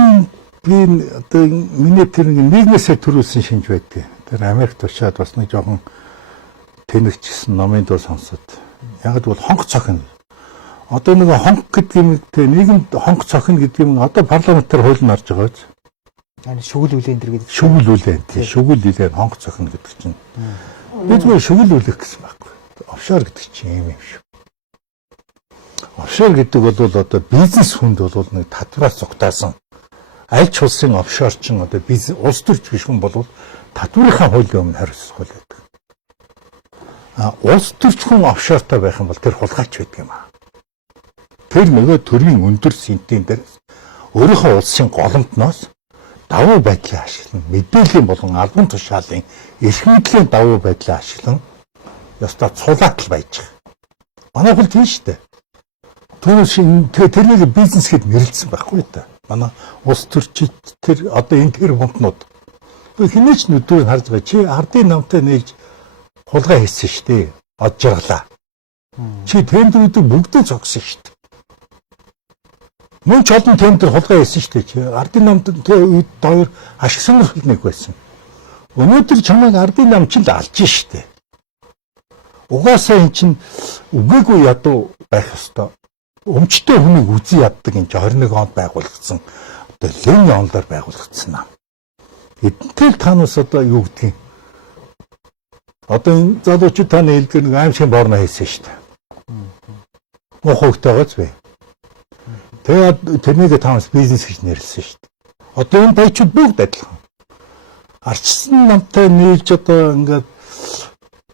би одоо миний тэр нэгнээсээ төрүүлсэн шинж байдаг. Тэр Америкт очиад бас нэг жоохон тэнэгчсэн номын дуу сонсоод. Яг л хонх цохино. Одоо нэг хонх гэдэг юм те нийгэмд хонх цохино гэдэг юм одоо парламентаар хууль нарж байгаа биз? Энэ шүгэл үлэн дэр гэдэг. Шүгэл үлэн тий шүгэл үлэн хонх цохино гэдэг чинь. Би зүгээр шүгэл үлэх гэсэн байхгүй. Офшор гэдэг чинь юм шүү. Офшор гэдэг бол одоо бизнес хүнд бол нэг татвараас зугатаасан. Аль ч улсын офшор чинь одоо бизнес улс төрч гишүүн бол татврынхаа хуулийн өмнө хариуцлах хууль байдаг. Улс төрч хүн офшортой байх юм бол тэр хулгайч байдаг юм аа. Тэр нөгөө төрийн өндөр сентийн дээр өөрийнхөө улсын голомтноос давуу байдлаа ашиглан мэдээллийн болон албан тушаалын эрх мэдлийн давуу байдлаа ашиглан ёстой цулаатал байж байгаа. Манай хөл тийм шүү дээ. Тэрнийг бизнес гэд нэрлэлсэн байхгүй та. Манай улс төрчид тэр одоо энэ тэр бомтнууд хинээч нүдээр харж байгаа чи ардын намтай нээж хулгай хийсэн шүү дээ. Од жаргалаа. Чи тендерүүдийг бүгдээ зогсон шүү дээ. Мөн ч олон тендер хулгай хийсэн шүү дээ. Чи ардын намд үед хоёр ашиг сонирхол нэг байсан. Өнөөдөр чамайг ардын нам чинь л алж шүү дээ. Угаасаа эн чинь үгээгүй ядуу байх ёстой. Өмчтэй хүнийг үзий яддаг энэ 21 онд байгуулагдсан одоо Ленин ондоор байгуулагдсан нам. Эдгээр танаас одоо юу гэдгийг одоо энэ залуучууд таны хэлдэг нэг аимшиг борно хийсэн шүү дээ. Мохогтойгоц бай. Тэгээд тэрнийг таамс бизнес гэж нэрлсэн шүү дээ. Одоо энэ баячууд бүгд адилхан. Арчсан намтай нийлж одоо ингээд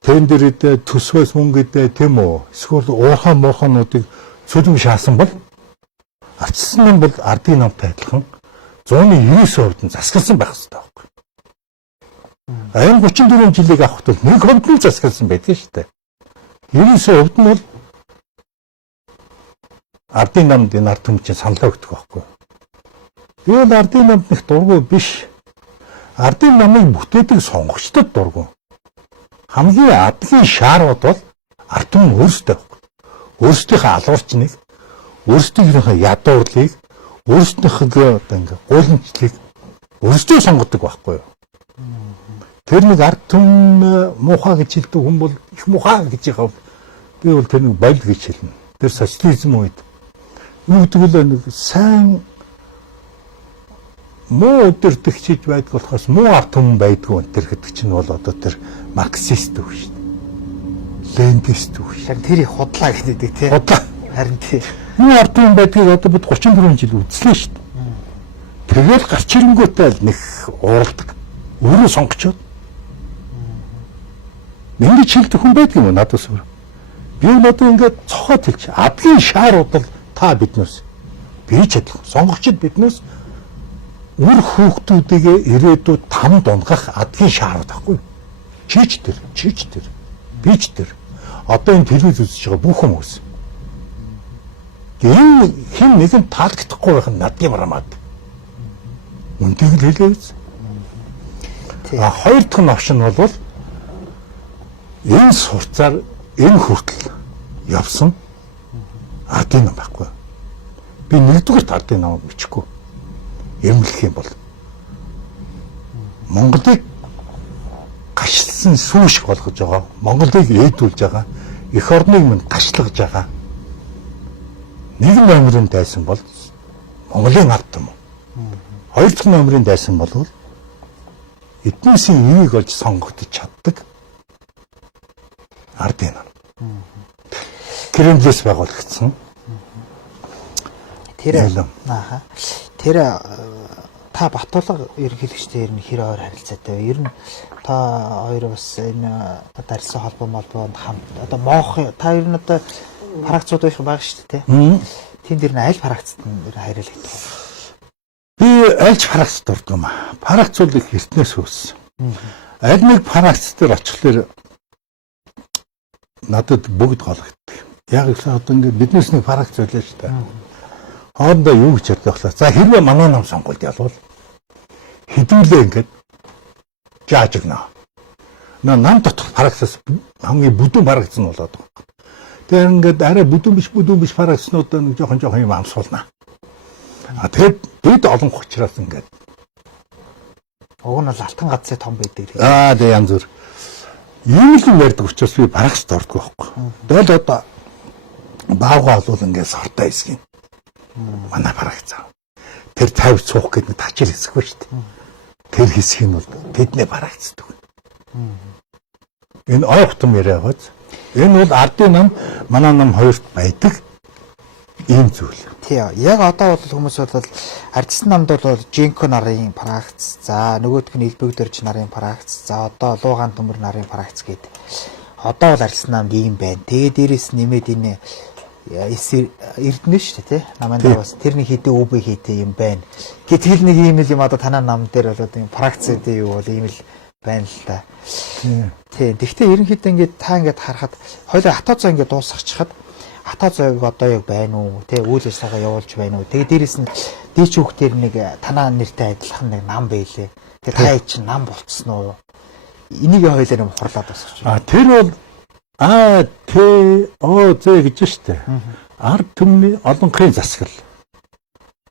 тендертэй төсвөөс мөнгөтэй тийм үү? Эсвэл уурхай муурхануудыг цөлм шаасан бол арчсан нам бол ардын намтай адилхан 190% нь засгалсан байх хэрэгтэй байхгүй. Энэ 34 жилийг авах бол 1% нь засгалсан байдаг шүү дээ. 90% нь бол ардын намд энэ ард түмчин саналаа өгдөг байхгүй. Тэгэл ардын намд нэг дургүй биш. Ардын намыг бүтээдэг сонгогчдод дургүй. Хамгийн адгийн шаарууд бол ард түмэн өөрсдөө байхгүй. Өөрсдийнхээ алуурчныг, өөрсдийнхээ ядуурлыг, өөрсдийнхээ одоо ингээ гуйламжлалыг өөрсдөө сонгодог байхгүй юу? Тэр нэг ард түмэн муухай гэж хэлдэг хүн бол их муухай гэж яхав. Би бол тэр нэг баял гэж хэлнэ. Тэр социализм үед юу гэдэг вэ нэг сайн муу өдөртөх чиж байдаг болохоос муу ард түмэн байдгүй энэ гэдэг чинь бол одоо тэр марксист үг шүү дээ. Ленинист үг шүү. Тэр их худлаа гэдэг тийм. Худлаа. Харин тийм. Муу ард түмэн байдгийг одоо бид 34 жил үзлээ шүү дээ. Тэгэл гарч ирэнгүүтээ л нэг ууралдаг. Өөрөө сонгочоод. Ингэж хэлдэг хүн байдаг юм уу надаас өөр. Би л одоо ингээд цохоод хэлчих. Адгийн шаарууд бол та биднээс бийж чадах. Сонгогчд биднээс үр хүүхдүүдээ ирээдүйд там дунгах адгийн шаарууд байхгүй. Чийч тэр, бийж тэр. Одоо энэ телевиз үзэж байгаа бүх хүмүүс. Энэ хэн нэгэн таалагдахгүй байх нь надад барамаад. Үнтэйг л хэлээ биз. Хоёр дахь новшин бол энэ сурцаар энэ хүртэл явсан ардын нам байхгүй. Би нэгдүгээр ардын нам бичихгүй. Эмнэлэх юм бол Монголыг гашилсан сүүшг болгож байгаа. Монголыг ээдүүлж байгаа. Эх орныг минь гашлагж байгаа. Нэг номерын дайсан бол Монголын ард түмэн. Хоёр дахь номерын дайсан бол эднээсийн энийг олж сонгогдож чаддаг ардын нам. Кремлээс байгуулагдсан. Тэр та Батулга ерөнхийлөгчтэй ер нь хэр ойр харилцаатай вэ? Ер нь та хоёр бас энэ дарилсан холбоо молбоонд хамт одоо моох та ер нь одоо парагцууд байх шүү дээ тийм. Тэн дээр нь аль парагцд нь хайрлагддаг вэ? Би альч парагц дурддаг юм аа. Парагцууд их эртнээс хөөсөн. Аль нэг парагц дээр очихлоор надад бүгд гологддог. Яг их одоо ингээд биднээс нэг парагц байлаа шүү дээ. Хоорондоо юу гэж ярьдаг вэ? За хэрвээ манай нам сонгуульд ялвал хэдүүлээ ингээд жааж өгнө. Нам дотор парагцаас хамгийн бүдүүн парагц нь болоод байгаа. Тэгэхээр ингээд арай бүдүүн биш парагцнуудаа нэг жоохон юм амсуулна. Тэгэд бид олон учраас ингээд уг нь бол алтан газрын том байдаг. Тэгээ янз бүр. Ийм л ярьдаг учраас би парагц дурддаг байхгүй. Тэгэл одоо баагаа бол ингээд сортой хэсгийг манай парагц. Тэр 50 цуух гэдэг нь тачил хэсэг ба шүү дээ. Тэр хэсгийг бол тэдний парагцдаг. Энэ ойхтом яриа гоц. Энэ бол ардын нам, манай нам хоёрт байдаг ийм зүйл. Тий. Яг одоо бол хүмүүс бол ардсан намд бол Жинко нарын парагц, за нөгөөх нь Илбэгдэрч нарын парагц, за одоо Луугаан төмөр нарын парагц гэдэг. Одоо бол ардсан намд ийм байна. Тэгээ дээрээс нэмээд энэ Эрдэнэ шүү дээ тий. Намын дээр бас тэрний хідээ өвбө хийтэй юм байна. Гэтэл нэг ийм л юм одоо танаа нам дээр бол одоо парагцуудын юу бол ийм л байна л та. Тий. Гэхдээ ерөнхийдөө ингээд та ингээд харахад хоёул хатаа цаа ингээд дуусчихад хатаа цааг одоо яг байна уу? Тий. Үйл ажиллагаа явуулж байна уу? Тэгээ дээрэс нь дээч хүүхдээр нэг танаа нэртэй адилхан нэг нам байлээ. Тэгээ та чинь нам болцсон уу? Энийг хоёулаа юм хурлаад босгож байна. Тэр бол зэ гэж штэ. Ард түмний олонхын засгал.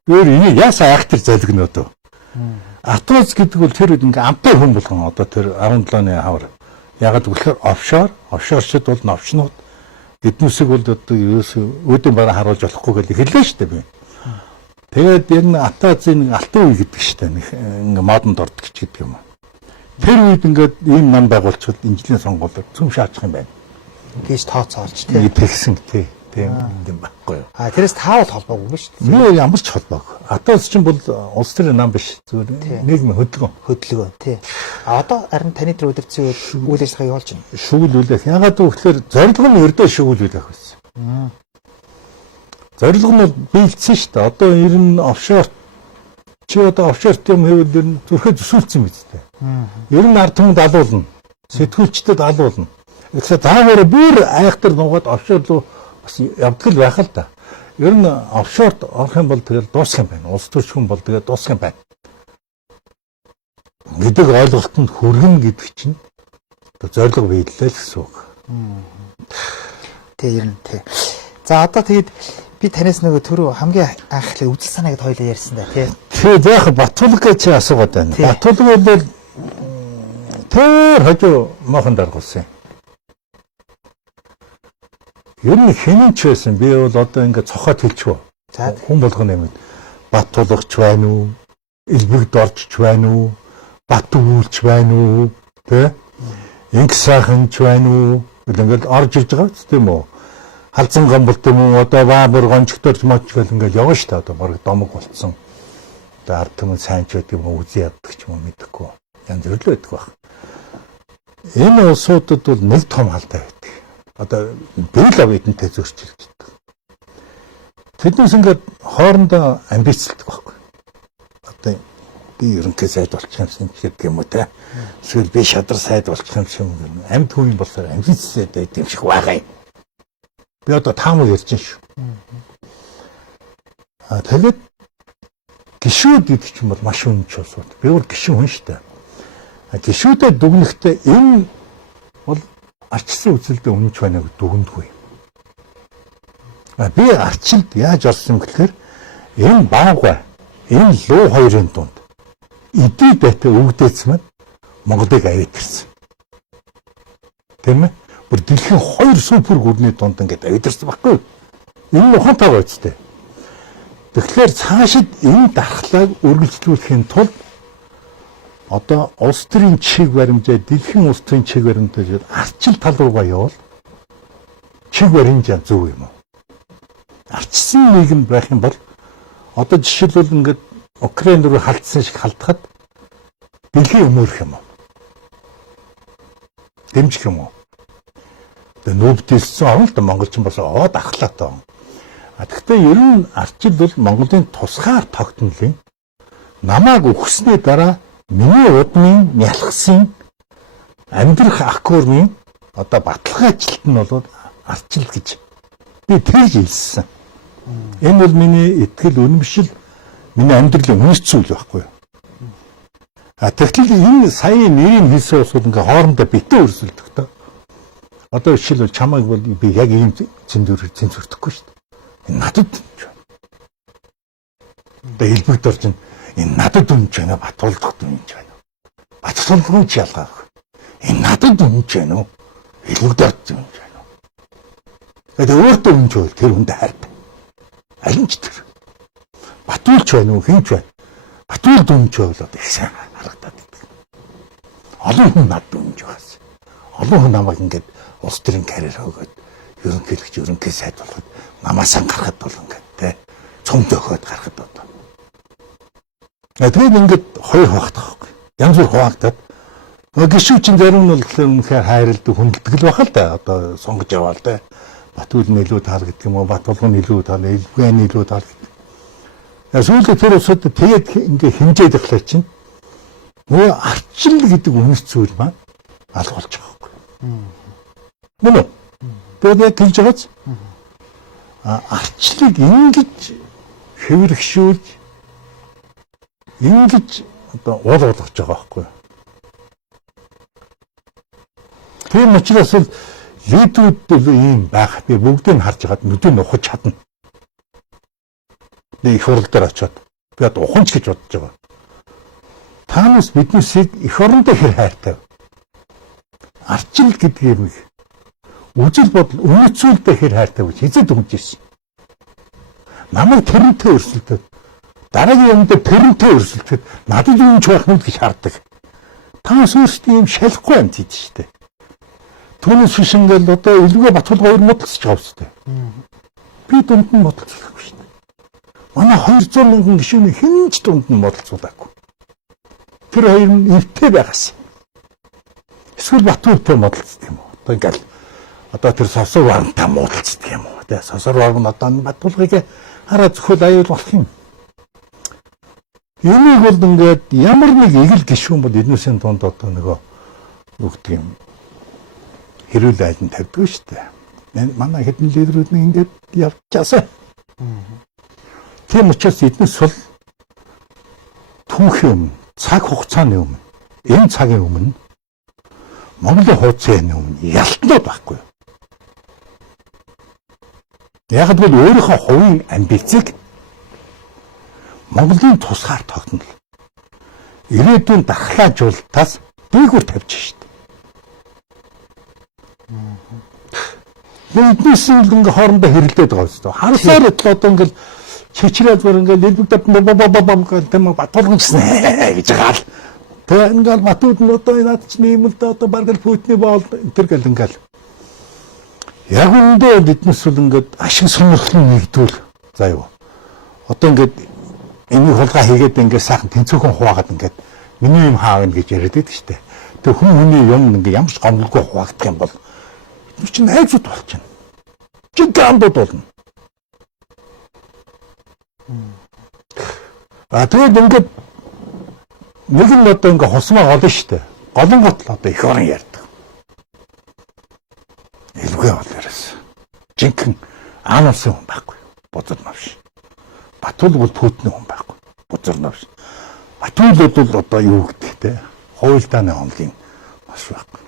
Өөр энийг яасаа айхтар залгиноо дөө. Атоз гэдэг бол тэр үед ингээ амтай хүн болгон одоо тэр 17-ны хавар. Ягаад гэвэл офшорчд бол новчнууд эднүсэг бол одоо ерөөсөө өөдөө бараа харуулж болохгүй гэж хэллээ штэ би. Тэгээд энэ атазын алтан үе гэдэг штэ ингээ модонд ордог гэдэг юм. Тэр үед ингээд ийм нам байгуулчихвал инженерийн сонгуулиуд цөм шаачих юм байна. Гэж тооцоолж тий. Тэгсэн тий. Тийм юм байхгүй юу. Тэрээс таавал холбоогүй биш үү? Нөө ямар ч холбоогүй. Атос чинь бол улс төрийн нам биш. Зүгээр нийгмийн хөдөлгөөн тий. Одоо харин таны тэр өдөрцөн үйл ажиллагаа явуулж байна. Шүглүүлэх. Ягаад гэвэл зорилго нь ердөө шүглүүлэх байсан. Зорилго нь бэлдсэн шүү дээ. Одоо ер нь офшор чи одоо офшорт юм хэвэл ер нь зүрхээ төсөөлсөн биз дээ. Ер нь ард түмэнд алуулна. Сэтгүүлчдэд алуулна. Тэгэхээр даагаараа бүр айхтар нугаад офшор руу бас явдаг л байх л да. Ер нь офшорт орох юм бол тэгэл дуусах юм байна. Улс төрчхөн бол тэгээ дуусах юм байна. Гэдэг ойлголтод хүргэн гэдэг чинь зорилго биелэлээ л гэсэн үг. Тэг ер нь тий. За одоо тэгээд би танаас нөгөө түрүү хамгийн анхлаа үзэл санаагд хоёлаа ярьсан да тий. Тэгээд яг Батулг гэж асуугаад байна. Батулг бол тэр хажуу мохон даргуулсан. Ер нь хинэн ч байсан. Би бол одоо ингээд цохоод хэлчихв. За хүн болгоно юм. Батулгач байна уу? Элбэгд орчч байна уу? Бат үүлч байна уу? Тэ? Инх сайханч байна уу? Ингээд орж ирж байгаа ч тийм үү? Халзан гомболт юм уу? Одоо баабар гончгторч моч гэл ингээд явна шүү дээ. Одоо баг домог болцсон. Одоо ард түмэн сайн ч байдаг юм уу? Үзий явдаг ч юм уу мэдэхгүй. Янз бүр л байдаг баг. Энэ улсуудад бол нэг том халдаа байдаг. Одоо бэлав эдэнтэй зөрчилж байдаг. Тэднээс ингээд хоорондоо амбицлдаг байхгүй. Одоо би ерөнхий сайд болчих юмсан гэдэг юм уу те. Эсвэл би шадар сайд болчих юм юм. Амьд хүн болохоор амбицлээд байд юм шиг байгаа юм. Би одоо таамаг ярьж шүү. Тэгээд гişүүд гэдэг чинь бол маш үнэч улсууд. Би бол гişүн хүн шүү дээ. Гişүүдэд дүгнэхдээ энэ бол арчсан үзэлдээ үнэнч байна гэж дүгнэдэггүй. Би арчилд яаж олсон гэхээр энэ баага энэ луу хоёрын дунд эдий байтаа өвдөөц маань Монголыг аваад ирсэн. Тийм ээ? Бүр дэлхийн хоёр супер гүрний дунд ингээд аваад ирсэн баггүй. Энэ ухаантай байцтай. Тэгэхээр цаашид энэ дархлааг үргэлжлүүлэхийн тулд одоо улс төрийн чиг баримжаа дэлхийн улс төрийн чиг баримтаа арчил тал руугаа явал чиг баримжаа зөв юм уу? Арчсан нийгэм байх юм бол одоо жишээлбэл ингээд Украин руу халтсан шиг халтахад дэлхийн өмөрөх юм уу? Дэмжих юм уу? Тэгээ нүүбдэлсэн орн л да монголчин бас оо дархлаатай. Гэхдээ ер нь арчил бол Монголын тусгаар тогтнолын намааг өгснээ дараа миний удмын нялхсан амьдрах аккордын одоо баталгаа ажилт нь бол арчил гэж би тэгж хэлсэн. Энэ бол миний итгэл үнэмшил, миний амьдралын үнэт зүйл байхгүй юу? Тэгтэл энэ сая нэрийн хэлсэн усуд ингээ хоорондоо битээ өрсөлдөх тоо. Одоо жишээлбэл чамайг бол би яг ийм цензурдэхгүй шүү дээ. Энэ надад үнж байна. Одоо элбэгд орж энэ надад үнж байна, Батулгад үнж байна. Батулгын ч ялгаа. Энэ надад үнж байна уу? Элбэгд орж үнж байна уу? Тэгээд өөртөө үнж бол тэр хүнд хайртай. Алин ч тэр. Батулч байна уу, хинч байна? Батулд үнж бол их сайн харагдаад байдаг. Олон хүн надад үнж байгаас. Олон хүн намайг ингээд улс төрийн карьер өгөөд ерөнхий сайд болгоод намаасаа гарахад бол ингээд те цомд өгөөд гарахад одоо. Тэгээд ингээд хоёр хуваагдах байхгүй. Янз бүр хуваагдаад гişүүчин зарим нь бол үнэхээр хайрлдаг хүндэлдэг л байх л да. Одоо сонгож яваал те. Батул нь илүү таал гэдэг юм уу? Батулгын нь илүү таал, элбэг нь илүү таал гэдэг. Сүүлдээ тэр усууд тэгээд ингээд хинжээд ихлаа чинь нөгөө арчил гэдэг үнэс зүйл маань алга болж байгаа байхгүй. Мөн үү? Тэгээд яг хэлж байгаач. Арчлыг ингэж хэвэрхшүүлж ингэж одоо уул болгож байгаа байхгүй. Тийм учраас л лидүүд бол ийм байх. Би бүгдийг харж хагаад нүдийг ухаж чадна. Нэг их урал дээр очиод би одоо уханч гэж бодож байгаа. Таанаас биднээсийг их орондоо хэр хайртай. Арчил гэдэг юм үзэл бодол үнэцүүлдэ хэр хайртай гэж хэзээ дүгнэж ирсэн. Намайг тэрнтэй өрсөлдөд дараагийн юмд тэрнтэй өрсөлдөд надад юу ч байх нүд гэж хардаг. Таанаас өөрсдөө юм шалахгүй юм тийм шүү дээ. Түүнээс биш ингээл одоо Илгээ Батул хоёр модалцж байгаа үстэй. Би дунд нь модалцлахгүй шүү дээ. Манай 200 мянган гишүүний хэн ч дунд нь модалцуулаагүй. Тэр хоёр нь эвтэй байгаас. Эсвэл Батултай модалцдаг юм уу? Одоо ингээл одоо тэр сосор варантай модалцдаг юм уу? Тэгээ сосор варан одоо Батулгыг хараа зөвхөн аюул болох юм. Энийг бол ингээд ямар нэг эгэл гишүүн бол эднүсийн дунд одоо нөгөө юу гэдэг юм хэрүүл айлын тавьдаг шүү дээ. Манай хэдэн лидерүүд нэг ингээд явчихсан. Тийм учраас эднэс бол түүхийн өмнө, цаг хугацааны өмнө, энэ цагийн өмнө Монголын хуудасны өмнө ялтнууд байхгүй. Яг л өөрийнхөө хувийн амбицыг Монголын тусгаар тогтнол ирээдүйн дархлаажуулалтаас дээгүүр тавьж шít. Эднээс л ингээ хоорондоо хэрэлдээд байгаа юм. Харсаар л одоо ингээл чичрээд бүр ингээл элбэгдээд бабабабам гэх юм батулган гэсэн гэж байгаа л. Тэгээ ингээл батууд нь одоо наад чинь юм л да одоо баргал Путиний боол энэ гэл ингээл. Яг үндэ эднээс л ингээд ашиг сонирхлын нэгдвэл за юу. Одоо ингээд энийг хулгай хийгээд ингээд сайхан тэнцвэрхэн хуваагаад ингээд миний юм хаавна гэж яриад байдаг шүү дээ. Тэгээ хүн хүний юм ингээд ямар ч гомдолгүй хуваагдах юм бол энэ чинь айцуд болчихно. Чи гамбод болно. Тэгээд ингээд нэг нь одоо ингээд хусмаа голно шүү дээ. Голонгот л одоо их орон ярьдаг. Илгүй болоорос. Жинхэнэ аануусан хүн байхгүй. Бузар навш. Батул бол Путиний хүн байхгүй. Бузар навш. Батул бол одоо юу гэдэг те. Хуйлдааны онлын маш байхгүй.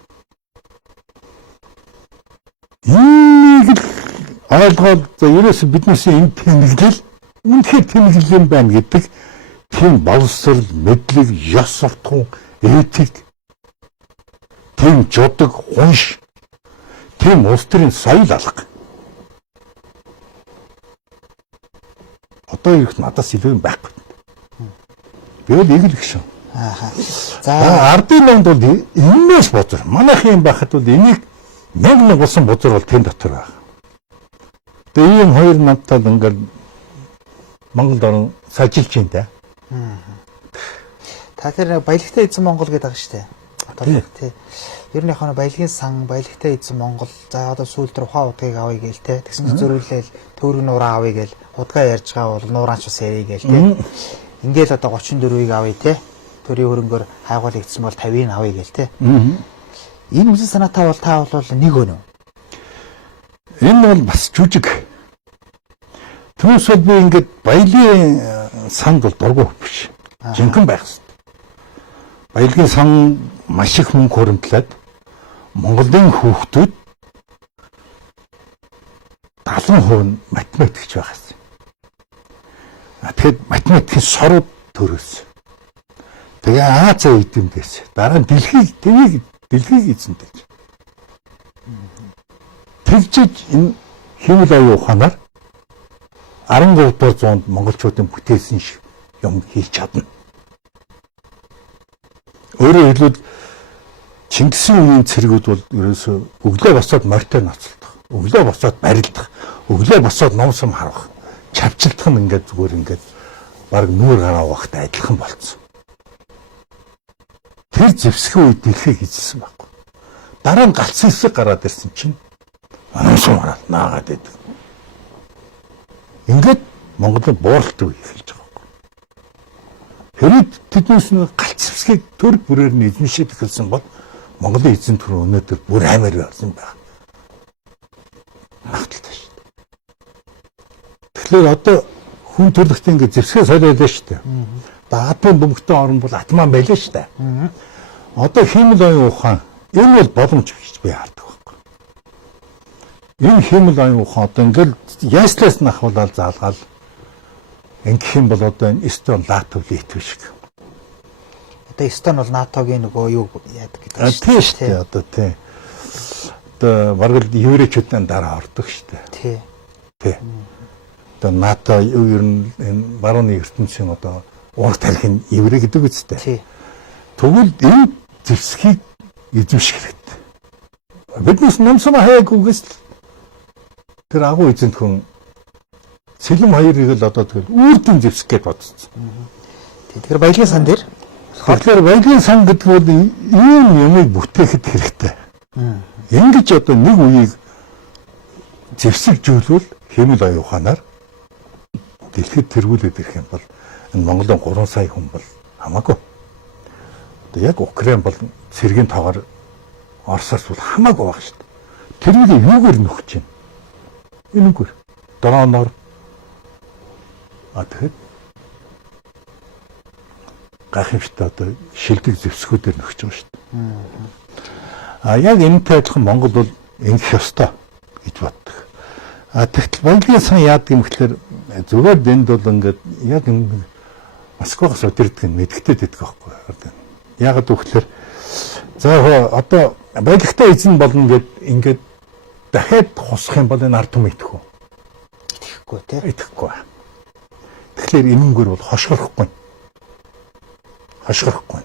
Энийг ойлгоод ерөөс биднээс энэ тэмдэглэл үнэхээр тэмдэглэл юм байна гэдэг тийм боловсрол, мэдлэг, ёс суртахуун, этик, тийм жудаг, хунш, тийм улс төрийн соёл алга. Одоо ирэх надаас илүү юм байхгүй. Би бол эгэл гişүн. За ардын номд бол энэс бузар. Манайх юм байхад бол энийг нэг болсон бузар бол тэн дотор байна. Тэгээ ийм хоёр намтал ингээд Монголд орон сажилж юм да. Та тэр баялагтай эзэн Монгол гэдэг байгаа шүү дээ. Одоо тий. Ер нь яхаа баялагын сан, баялагтай эзэн Монгол. За одоо сүүлд рүү ухаан удгийг авъя гээл те. Тэгсэн чинь зөрүүлээл төөрөг нураа авъя гээл. Удгаа ярьж байгаа бол нуураач ус ярий гээл те. Ингээл одоо 34-ыг авъя те. Төрийн хөрөнгөөр хайгуул игдсэн бол 50-ыг авъя гээл те. Энэ үсэн санаатай бол та бол нэг өнөө. Энэ бол бас жүжиг. Түүнээс би ингээд баялагын санд бол дургүй биш. Жинхэнэ байх хэрэгтэй. Баялагын сан маш их мөнгө хөрөмтлээд Монголын хүүхдүүд 70% нь математикч байх хэрэгтэй. Тэгэхэд математикийн сорууд төрөөс. Тэгээ Азийн эдэмдээс дараа нь дэлхийг эзэнтэй. Тэгжиж энэ хэмэл аюу ухаанаар 13 дугаар зуунд монголчуудын бүтээсэн шиг юм хийж чадна. Өөрөөр хэлбэл Чингисийн үеийн цэргүүд бол ерөөсөө өглөө босоод морьтой ноцолдох, өглөө босоод барилдах, өглөө босоод номсом харах, чавчилдах нь ингээд зүгээр ингээд баг нүүр гараа уухтай адилхан болцсон. Тэр зэвсгийн үед дэлхийг эзэлсэн байхгүй. Дараа нь галцсан хэсэг гараад ирсэн чинь номсом хараад наагаад идэв. Ингээд Монголын бууралт үе эхэлж байгаа байхгүй. Хэрэг тэднээс нэг галц зэвсгийг төр бүрээр нь эзэмшиж эхэлсэн бол Монголын эзэн түр өнөөдөр бүр аймаар болсон байна. Магталтай шүү дээ. Тэгэхээр одоо хүн төрлөختөө ингээд зэвсгээ солиолоо шүү дээ. Атман бөмбөгтэй орн бол атман байлаа шүү дээ. Одоо хэмэл оюун ухаан энэ бол боломж гэж би хардаг байхгүй. Энэ хэмэл оюун ухаан одоо ингээд яслаас нь ахуулаад заалгаал ингэх юм бол одоо энэ Эстон Латв Литв шиг. Одоо Эстон бол НАТОгийн нөгөө юу яадаг гэдэг шүү дээ. Тийм шүү дээ. Одоо тийм. Одоо бараг еврейчүүдийн дараа ордог шүү дээ. Тий. Одоо НАТО ер нь энэ барууны ертөнцийн одоо ураг тарихын еврей гэдэг үстэй. Тий. Тэгвэл энэ зэвсгийг эзэмших хэрэгтэй. Биднес номсом хаяагүйгээс тэр агуу эзэнт хүн Сэлэм хоёрыг л одоо тэгэл үрдэн зэвсэх гэж бодсон. Тэгэхээр баялагын сан дээр тэгэхээр баялагын сан гэдэг бол ийм юмыг бүтээхэд хэрэгтэй. Ингэж одоо нэг үеийг зэвсэгжүүлвэл хэмэл оюун ухаанаар дэлхийд тэргүүлээд ирэх юм бол Энэ Монголын 3 сая хүн бол хамаагүй. Одоо яг Украин бол цэргийн тоогоор Оросоос бол хамаагүй баг шүү дээ. Тэрийг юугаар нөхөж чинь? Энэгээр дроноор тэгэхээр гайхамшигтай одоо шилдэг зэвсгүүдээр нөхөж байгаа шүү дээ. Яг энэтэй адилхан Монгол бол ингэх ёстой гэж боддог. Тэгтэл Монголын сан яадаг юм гэхээр зүгээр энд бол ингээд яг Москвагаас өдөрдөг нь мэдгэтэй байдаг байхгүй. Яагаад гэвэл за одоо баялагтай эзэн болно гэд ингээд дахиад хусах юм бол энэ ард түмэн итгэхгүй. Итгэхгүй тийм. Итгэхгүй. Тэгэхээр энэнгээр бол хошгорохгүй. Хошгорохгүй.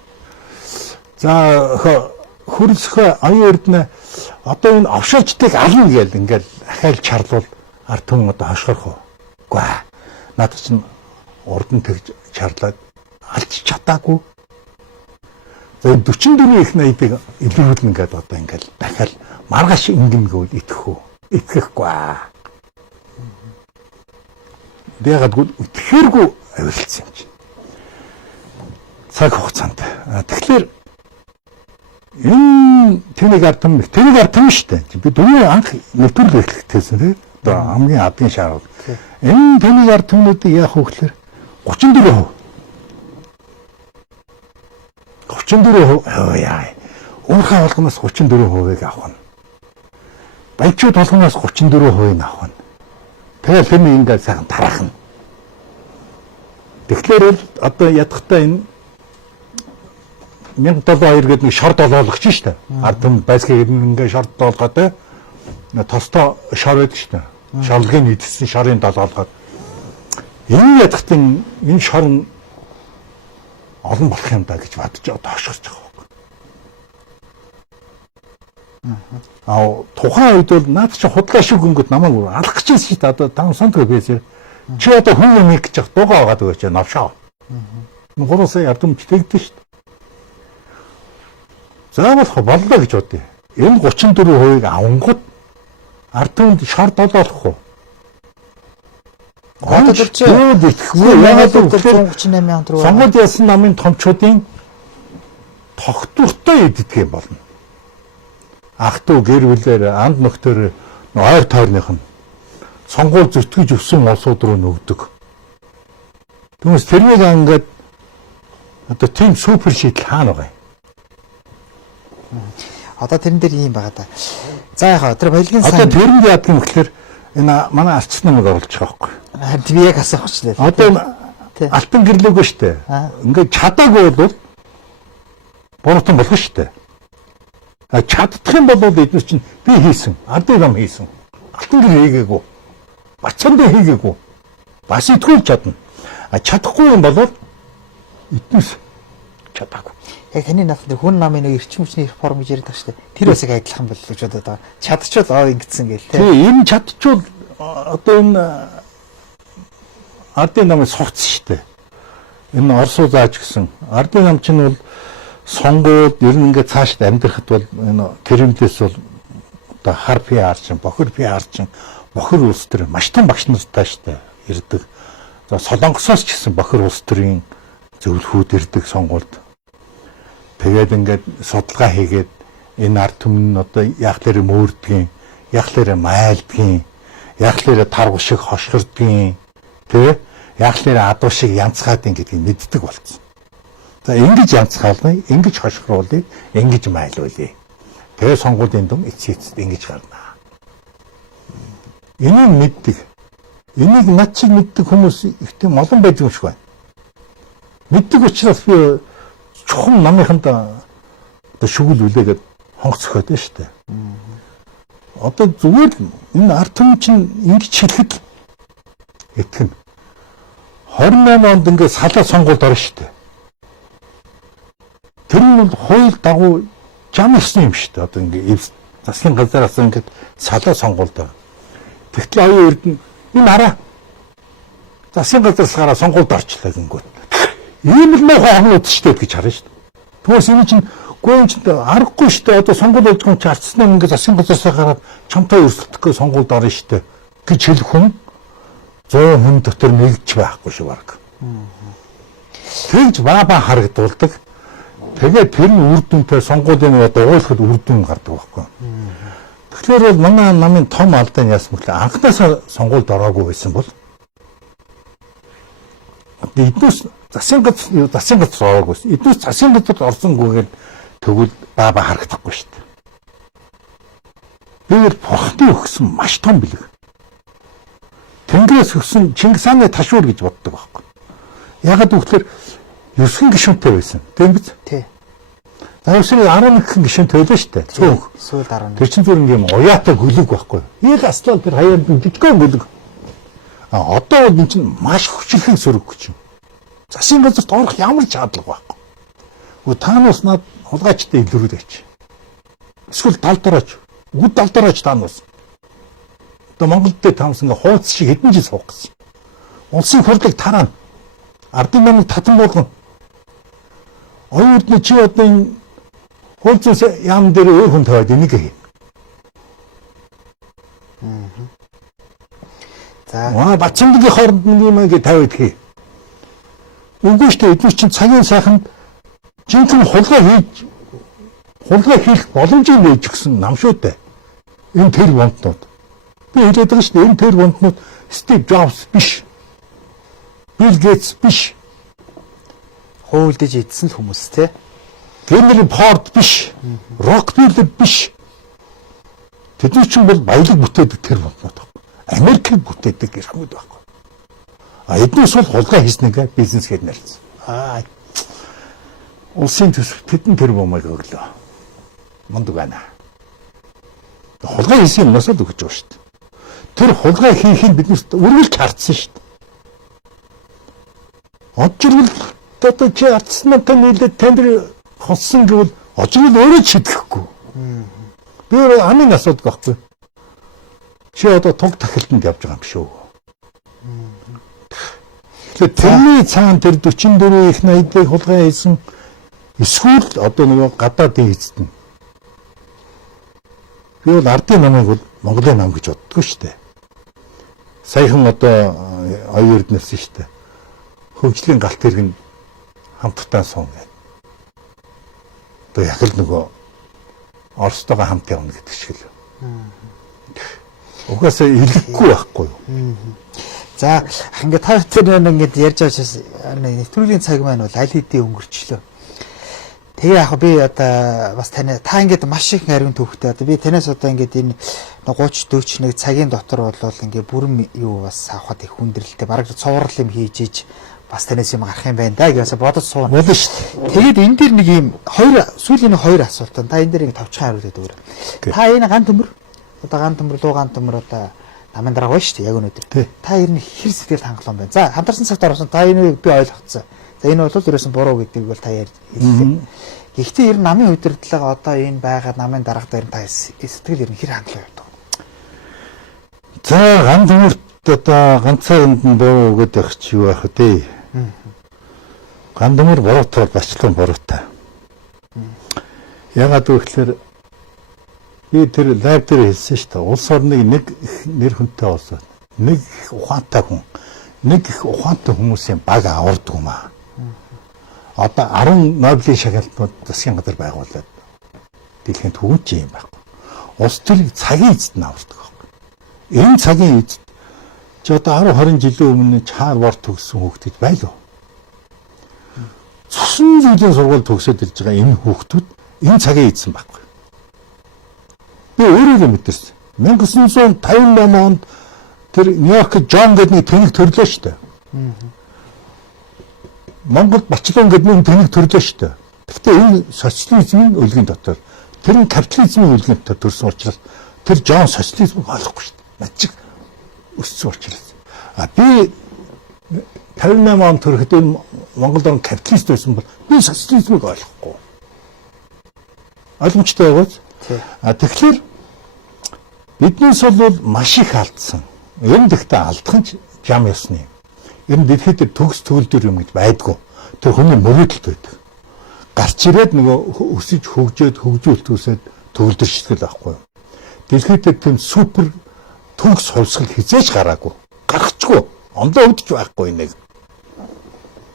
За хөрөлсөхөө оюун эрдэнэ одоо энэ овшоочдыг ална гээл ингээд ахаал чарлуул ард түмэн одоо хошгорох уу? Үгүй ээ. Наад чинь урд нь тэгж чарлаад алж чадаагүй. За 44 их 80-ыг илэрүүлнэ гэдэг одоо ингээл дахиад маргааш ингэнгүүл итгэх үү? Итгэхгүй аа. Дээгдгүй итгэхэргүй авиралцсан юм чинь. Цаг хугацаанд. Тэгэхээр энэ тэнийг ард түмэн шүү дээ. Би дөрөв анх нэвтрүүлэг эхлэхтэйсэн тийм. Одоо хамгийн адгийн шаарууд. Энэ тэнийг ард түмнүүдийг яах вэ гэхээр 34%. 34% яа. Уурхай болгоноос 34%-ийг авах нь. Баячууд болгоноос 34%-ийг авах нь. Тэгэл тэнийг ингээд сайхан тараах нь. Тэгэхээр л одоо ядахтаа энэ 1072 гэдэг нэг шор долоологч шүү дээ. Ард түмэнд байсгийг ингээд шор долоогоод тостой шор байдаг шүү дээ. Шорлогийн нийтсэн шорын долоологоод энэ ядахтаа энэ шор нь олон болох юм да гэж бодож одоо хошгорч байгаа байхгүй. Тухайн үед бол наад чи худлаа шүг өнгөд намайг алах гэж байсан шүү дээ. Одоо 5 сантг байсаар чи одоо хүн юм гэж яах дугаа аваад өгөөч навшаа. 3 сая ард түмэнд тэгдэж шүү дээ. Заавал боллоо гэж бодъё. Энэ 34%-ийг авангууд ард түмэнд шор долоолох уу? Одоо итгэхгүй яагаад гэвэл 138,000 төгрөг. сонгуульд ясан намын томчуудын тогтвортой иддэг юм болно. Ах トゥ гэр бүлээр анд нөхдөр ойр тойрных нь сонгуул зүтгэж өссөн улсууд руу нөгдөг. Түүнээс тэрнийг ингээд одоо тийм супер шийдэл хаана байгаа юм? Одоо тэрэн дээр юм байгаа да. За яхаа тэр баялагын Одоо сан тэрэнд яадаг юм гэхээр энэ манай арчс намайг оруулж байгаа байхгүй. харин би яг асуучихлаа. Одоо алтан гэрлөөгүй шүү дээ. Ингээд чадаагүй бол буруутан болох шүү дээ. Чаддах юм бол эдгээр чинь би хийсэн, ардын нам хийсэн. Алтан гэр хийгээгүй. Бацаанд хийгээгүй. Бас итгүүл чадна. Чадахгүй юм бол эднээс чадаагүй. Яг таны наадмын хүн намын нэг эрчим хүчний реформ гэж яриад байгаа шүү дээ. Тэр бас яг адилхан болов гэж бодоод байгаа. Чадчихвал ингэсэн гээл те. Тэгээ энэ чадчихвал одоо энэ ардын намын согц шүү дээ. Энэ Оросоо зааж гисэн. Ардын нам чинь бол сонгууд ер нь ингээд цаашд амьдрахад бол энэ тэрэмдээс бол одоо хар PR чинь, бохир PR чинь, бохир улс төр маш том багш нартай шүү дээ. Ирдэг. За Солонгосоос ч гэсэн бохир улс төрийн зөвлөхүүд ирдэг сонгуульд. Тэгээд ингээд судалгаа хийгээд энэ ард түмэн одоо яг лэр мөөрдгийн, яг лэр майлдгийн, яг лэр таргу шиг хошгирдгийн, тэ яг лэр адуу шиг янцгаадын гэдгийг мэддэг болсон. За ингэж янцгаална, ингэж хошгируулъя, ингэж майлуулъя. Тэгээ сонгуулийн дүн эцэст ингэж гарна. Энийг мэддэг. Энийг над шиг мэддэг хүмүүс их тийм олон байдаг юм шиг байна. Мэддэг учраас би чухам намынханд одоо шүгэл үлээгээд хонгоц өгöd нь шүү дээ. Одоо зүгээр энэ ард түмэн чинь ингэж хэлэхэд итгэн. 28 онд ингээд салаа сонгуульд орно шүү дээ. Тэр нь бол хууль дагуу жам ирсэн юм шүү дээ. Одоо ингээд засгийн газараас ингээд салаа сонгуульд орно. Тэгтэл оюун эрдэнэ энэ хараа засгийн газараас гараа сонгуульд орчлоо гингүүт. Ийм л мохоо хамнууд шүү дээ гэж харна шүү дээ. Тэгээс энэ чинь гүйн ч аргагүй шүү дээ. Одоо сонгуул явж байгаа юм чи арцсан юм ингээд засгийн газараас гараад чамтай өрсөлдөхгүй сонгуульд орно шүү дээ гэж хэлэх хүн 100 хүн дотор нэгж байхгүй шүү баг. Тэгж баба харагдуулдаг. Тэгээд тэр нь үр дүнтэй сонгуулийн дугуйлахад үр дүн гардаг байхгүй. Тэгэхээр бол манай намын том алдаан яасан бэ? Анхнаасаа сонгуульд ороогүй байсан бол эднээс засгийн газар ороогүй. Эднээс засгийн газар орсонгүйгээр тэгвэл баба харагдахгүй шүү дээ. Бид бурхны өгсөн маш том бэлэг. Тэнгэрээс өгсөн Чингис хааны ташуур гэж боддог байхгүй. Ягаад гэвэл 9 гишүүнтэй байсан. Тийм биз? Тий. Заавшрын 11 гишүүнтэй байлаа шүү дээ. Цөөх. Сүүл 11. Тэр чинь зүрх юм уяатай гөлөг байхгүй. Ил аслал тэр хаяанд жижигхэн гөлөг. Одоо бол энэ чинь маш хүчлхэн сөрөг гэж юм. Засгийн газарт орох ямар ч шаардлага байхгүй. Уу таанаас над хулгайчтай илрүүлээч. Эсвэл далдараач. Үд далдараач таанаас. Одоо Монголд таамс ингээ хууц шиг хэдэн жил суух гэсэн. Улсын хурлыг тараана. Ардын намыг татан болгоно. Оюутны чи одоо энэ хуулцс яам дээр өөр хүн тавиад энийг хий. За Бацамдгийн хооронд нэг юм ингэ тавиад хий. Үгүй шүү дээ эдгээр чинь цагийн сайханд жинхэнэ хулгай хийх боломжийг нээж өгсөн нам шүү дээ. Энэ тэр вонтнууд. Би хэлээд байгаа шүү дээ энэ тэр вонтнууд Стив Джобс биш. Билл Гейтс биш. Хуйлдаж идсэн л хүмүүс те. Генри Форд биш. Рокфеллер биш. Тэдний чинь бол баялаг бүтээдэг тэр вонтнууд байна. Америкт бүтээдэг гэрхмүүд байхгүй. Эднээс бол хулгай хийснэгээ бизнес гээд нэрлсэн. Улсын төсөв тэдэн тэр бомыг өглөө. Мундаг байна. Хулгай хийсэн юмнаас л өгч байгаа шүү дээ. Тэр хулгай хийхийг биднээс үргэлж хардсан шүү дээ. Очрол одоо чи ардсантай нийлээд танд хоссон гэвэл очрол өөрөө шидэхгүй. Би өөрөө амын асуудаг байхгүй. Чи одоо туг тахилтанд явж байгаа юм шүү. Тэгэхээр тэрний цаана тэр 44 их 80-ыг хулгай хийсэн эсвэл одоо нөгөө гадаадын эзэд нь. Би бол ардын намыг бол Монголын нам гэж боддгоо шүү дээ. Саяхан одоо оюун эрдэнэс шүү дээ. Хөгжлийн галт хэрэг нь хамтдаа суун гэдэг. Одоо яг л нөгөө Оростойгоо хамт явна гэдэг шиг л. Угаасаа илэхгүй байхгүй юу. За ингээд та бүхэн ингээд ярьж байгаа нэвтрүүлгийн цаг маань бол аль хэдийн өнгөрчлөө. Тэгээ яг би одоо бас та ингээд маш их ариун төвхтэй одоо би танаас одоо ингээд энэ 30 40 нэг цагийн дотор бол ингээд бүрэн юу бас авахд их хүндрэлтэй бараг цуврал юм хийж иж бас танаас юм гарах юм байна да гэж бодож сууна. Болно шүү дээ. Тэгээд энэ дээр нэг юм сүүлийн хоёр асуулт та энэ дээр ингээд товчхон хариулаад өгөөрэй. Та энэ ган төмөр одоо ган төмөр луу ган төмөр одоо намын дараа байна шүү дээ яг өнөөдөр. Та ер нь хэр сэтгэл хангалуун байна. За хамтарсан цагт орсон та энийг би ойлгоцсон. За энэ бол ерөөсөн буруу гэдэг бол та ярьлээ. Гэхдээ ер нь намын удирдлага одоо энэ байгаа намын дарга дээр та сэтгэл ер нь хэр хангалуун явдаг. За ган төмөрт одоо ганцаард нь буруу өгöd байх чи юу байх вэ? Ган төмөр буруутай бачлан буруутай. Ягаад гэвэл би тэр лайв дээр хэлсэн шүү дээ. Улс орныг нэг нэр хүнтэй олсоо. Нэг их ухаантай хүн. Нэг их ухаантай хүмүүсийн баг авардаг юм аа. Одоо 10 Нобелийн шагналтнууд засгийн газар байгуулад дэлхийн төвөнд юм байхгүй. Улс төрийн цагийн эзэд нь авардаг байхгүй. Энэ цагийн эзэд чи одоо 10 20 жилийн өмнө Харвард төгссөн хүүхдүүд байлаа. Цусан жилийн сургууль төгсөөд ирж байгаа энэ хүүхдүүд энэ цагийн эзэн байхгүй. Би өөрөө мэдэрсэн. 1958 онд тэр Нью-Йоркт Джон гэдэг нэг тэнэг төрлөө шүү дээ. Монголд Бачлон гэдэг нэг тэнэг төрлөө шүү дээ. Гэхдээ энэ социализмын өлгийн дотор тэр нь капитализмын өлгийн дотор төрсэн учраас тэр Джон социализмыг ойлгохгүй шүү дээ. Над чиг өссөн учраас. Би 58 онд төрөхдөө Монголд он капиталист байсан бол би социализмыг ойлгохгүй. Ойлгомжтой байгааз. Тэгэхээр биднээс бол маш их алдсан. Ер нь гэхдээ алдах нь жам ёсны. Ер нь дэлхийд төгс төгөлдөр юм гэж байдгүй. Тэр хүний мөрөөдөлт байдаг. Гарч ирээд нөгөө өсөж хөгжөөд хөгжүүлэлт үсээд төгөлдөр шитгэл байхгүй. Дэлхийд тийм супер төгс хувьсгал хизээж гараагүй. Гарахчгүй. Ондоо өвдөж байхгүй нэг.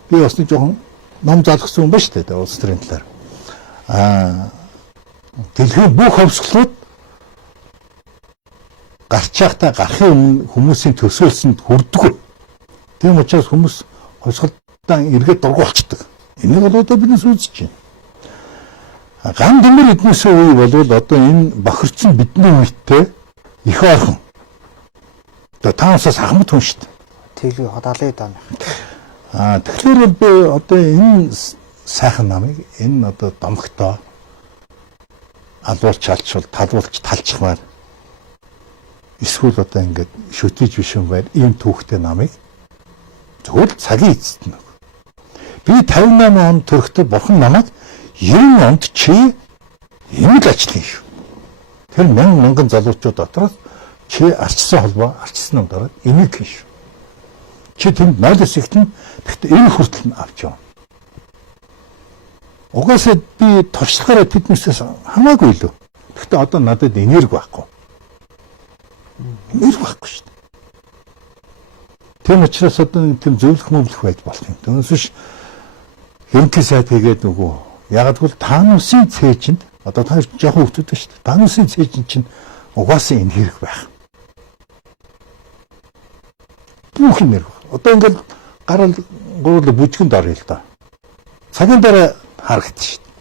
Би бас нэг жоохон ном залгсан юм ба шүү дээ улс төрийн талаар. Дэлхийн бүх хөвсгөлүүд гарч явахдаа гарахын өмнө хүмүүсийн төсөөлсөнд хүрдэггүй. Тийм учраас хүмүүс хосголтоо эргээд дургуулцдаг. Энийг бол одоо бид үзэж байна. Ган дэмэр эднээсээ үе болвол одоо энэ бохирч нь бидний үедээ их ойрхон. Одоо таансаас ахмад хүн шүү дээ. Тэглээ 70-д он. Тэгэхээр би одоо энэ сайхан намыг энэ одоо домогтоо алуулч алчвал талуулч талчмаар эсвэл одоо ингээд шүтэж биш юм байна. Ийм түүхтэй намыг зөвхөн цагийн эцэст нь. Би 58 онд төрөхдөө бурхан намайг 90 онд чи энэ л ажлын шүү. Тэр мянган залуучууд дотроос чи арчсан холбоо арчсан юм дараа энийг хийн шүү. Чи тэнд нойлос ихтэн гэхдээ энэ хүртэл нь авч явна. Угаасаа би туршлагаараа тэднээс хамаагүй илүү. Гэхдээ одоо надад энерги байхгүй. Энерги байхгүй шүү дээ. Тийм учраас одоо тийм зөвлөх мөвлөх байж болох юм. Түүнээс биш ерөнхий сайд хийгээд нөгөө яг л таанусын цээжинд одоо та жоохон хөвгтүүд шүү дээ. Таанусын цээжин чинь угаасаа энерги байх. Бүх энерги. Одоо ингээд гарал гурлаа бүжгэнд орё л да. Цагийн дараа харагдчих шүү дээ.